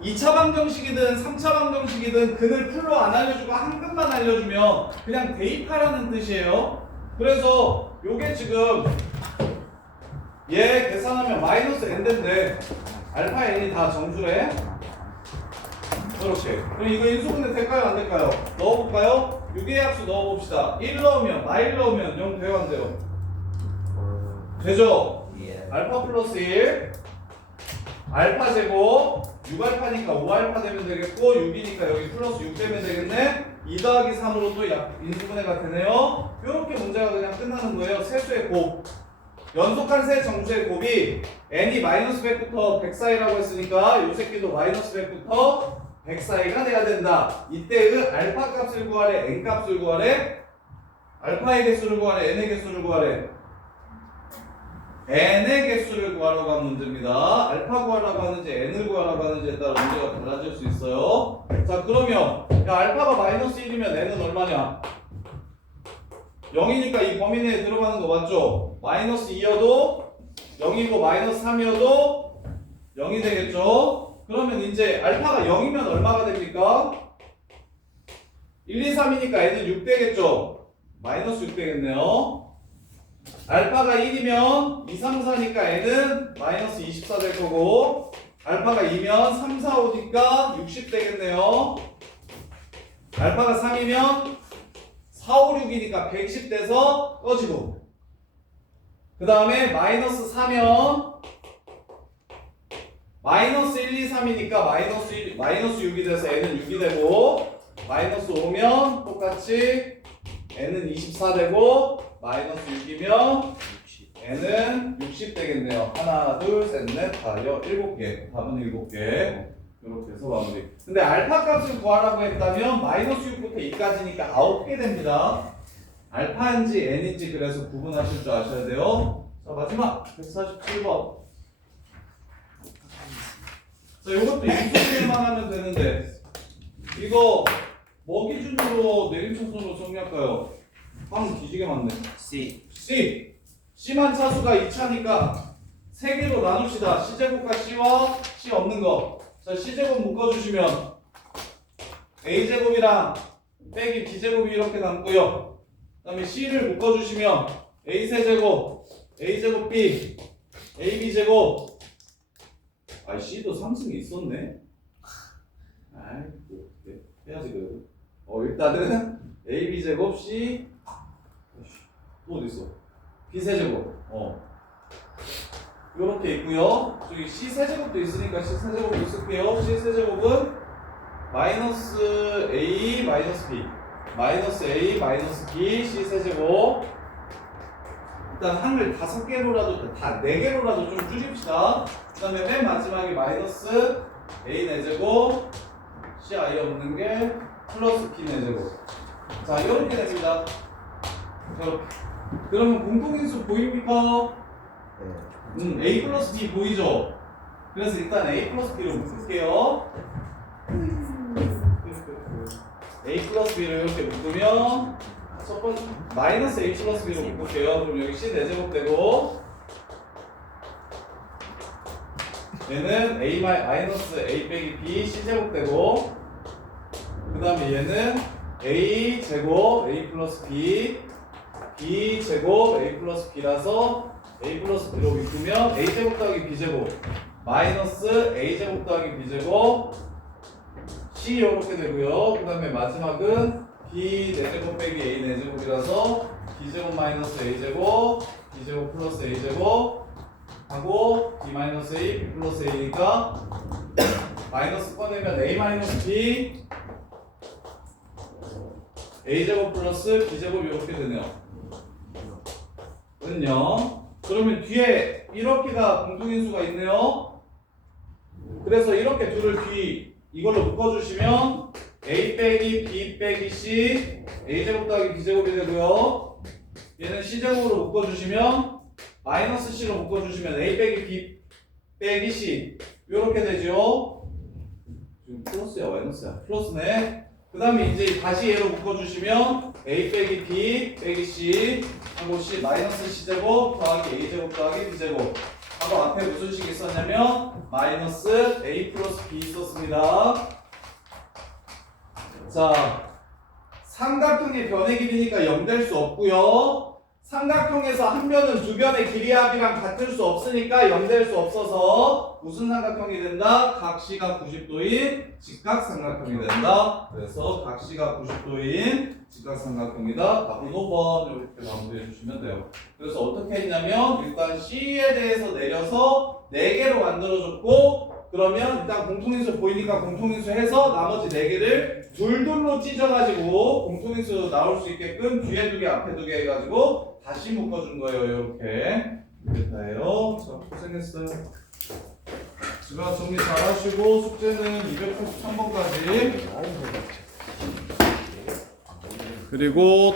2차 방정식이든 3차 방정식이든 근을 풀로 안 알려주고 한 근만 알려주면 그냥 대입하라는 뜻이에요. 그래서 요게 지금 얘 계산하면 마이너스 n인데 알파 n이 다 정수래. 그렇게. 그럼 이거 인수분해 될까요 안 될까요? 넣어볼까요? 유기의 합수 넣어봅시다. 1 넣으면 1 넣으면 0 돼요 안 돼요? 되죠? 예. 알파 플러스 1 알파 제곱 6알파니까 5알파 되면 되겠고 6이니까 여기 플러스 6 되면 되겠네. 2 더하기 3으로 또 인수분해가 되네요. 이렇게 문제가 그냥 끝나는 거예요. 세수의 곱 연속한 세 정수의 곱이 n이 마이너스 100부터 100 사이라고 했으니까 요 새끼도 마이너스 100부터 100 사이가 돼야 된다. 이때의 알파 값을 구하래 n 값을 구하래 알파의 개수를 구하래 n의 개수를 구하래 n의 개수를 구하라고 하는 문제입니다. 알파 구하라고 하는지 n을 구하라고 하는지에 따라 문제가 달라질 수 있어요. 자 그러면 야 알파가 마이너스 1이면 n은 얼마냐? 0이니까 이 범위 내에 들어가는 거 맞죠? 마이너스 2여도 0이고 마이너스 3이어도 0이 되겠죠? 그러면 이제 알파가 0이면 얼마가 됩니까? 1, 2, 3이니까 n은 6 되겠죠? 마이너스 6 되겠네요. 알파가 1이면 2, 3, 4니까 n은 마이너스 24 될 거고 알파가 2면 3, 4, 5니까 60 되겠네요. 알파가 3이면 4, 5, 6이니까 110 돼서 꺼지고 그 다음에 마이너스 4면 마이너스 1, 2, 3이니까 마이너스 6이 돼서 n은 6이 되고 마이너스 5면 똑같이 n은 24 되고 마이너스 6이면 n은 60 되겠네요. 하나, 둘, 셋, 넷, 다, 7개. 답은 7개. 이렇게 해서 마무리. 근데 알파 값을 구하라고 했다면 마이너스 6부터 2까지니까 9개 됩니다. 알파인지 n인지 그래서 구분하실 줄 아셔야 돼요. 자, 마지막 147번. 자, 이것도 인수분해만 하면 되는데 이거 뭐 기준으로 내림차순으로 정리할까요? 방 뒤지게 많네. C만 차수가 2차니까 3개로 나눕시다. C제곱과 C와 C 없는 거. 자, C제곱 묶어주시면 A제곱이랑 빼기 B제곱이 이렇게 남고요. 그 다음에 C를 묶어주시면 A세제곱, A제곱 B, AB제곱. 아, C도 3승이 있었네. 아이, 어떻게 해야지 그래도. 일단은 AB제곱 C 또 어디 있어? B세제곱. 요렇게 있고요. 저기 C세제곱도 있으니까 C세제곱도 쓸게요. C세제곱은 마이너스 A 마이너스 B 마이너스 A 마이너스 B C세제곱. 일단 한글 5개로라도 다 4개로라도 좀 줄입시다. 그 다음에 맨 마지막에 마이너스 A 4제곱 C 아예 없는 게 플러스 B 4제곱. 자, 이렇게 됩니다. 이렇게. 그러면 공통인수 보입니까? A 플러스 B 보이죠? 그래서 일단 A 플러스 B로 묶을게요. A 플러스 B를 이렇게 묶으면 첫 번째 마이너스 A 플러스 B로 묶을게요. 그럼 여기 C 4제곱 되고 얘는 A 마이너스 A 빼기 B C제곱 되고 그 다음에 얘는 A 제곱 A 플러스 B B 제곱 A 플러스 B라서 A 플러스 B로 묶으면 A 제곱 더하기 B 제곱 마이너스 A 제곱 더하기 B 제곱 C 이렇게 되고요. 그 다음에 마지막은 B 4제곱 빼기 A 4제곱이라서 B 제곱 마이너스 A 제곱 B 제곱 플러스 A 제곱 하고 B 마이너스 A B 플러스 A니까 마이너스 꺼내면 A 마이너스 B A 제곱 플러스 B 제곱 이렇게 되네요. 은요. 그러면 뒤에 이렇게가 공통인수가 있네요. 그래서 이렇게 둘을 뒤 이걸로 묶어주시면 A 빼기 B 빼기 C A제곱 더하기 B제곱이 되고요. 얘는 C제곱으로 묶어주시면 마이너스 C로 묶어주시면 A 빼기 B 빼기 C 이렇게 되죠. 지금 플러스야 마이너스야? 플러스네. 그 다음에 이제 다시 얘로 묶어주시면 A 빼기 B 빼기 C 하고 C 마이너스 C제곱 더하기 A제곱 더하기 B제곱 하고 앞에 무슨 식이 있었냐면 마이너스 A 플러스 B 있었습니다. 자, 삼각형의 변의 길이니까 0 될 수 없고요. 삼각형에서 한 변은 두 변의 길이 합이랑 같을 수 없으니까 0 될 수 없어서 무슨 삼각형이 된다? 각시각 90도인 직각삼각형이 된다. 그래서 각시각 90도인 직각삼각형이다. 답은 5번 이렇게 마무리해 주시면 돼요. 그래서 어떻게 했냐면 일단 C에 대해서 내려서 4개로 만들어줬고 그러면 일단 공통인수 보이니까 공통인수 해서 나머지 4개를 둘둘로 찢어가지고 공통인수 나올 수 있게끔 뒤에 2개 앞에 2개 해가지고 다시 묶어준 거예요. 이렇게 다예요. 자, 고생했어요. 집안 정리 잘 하시고 숙제는 283번까지 그리고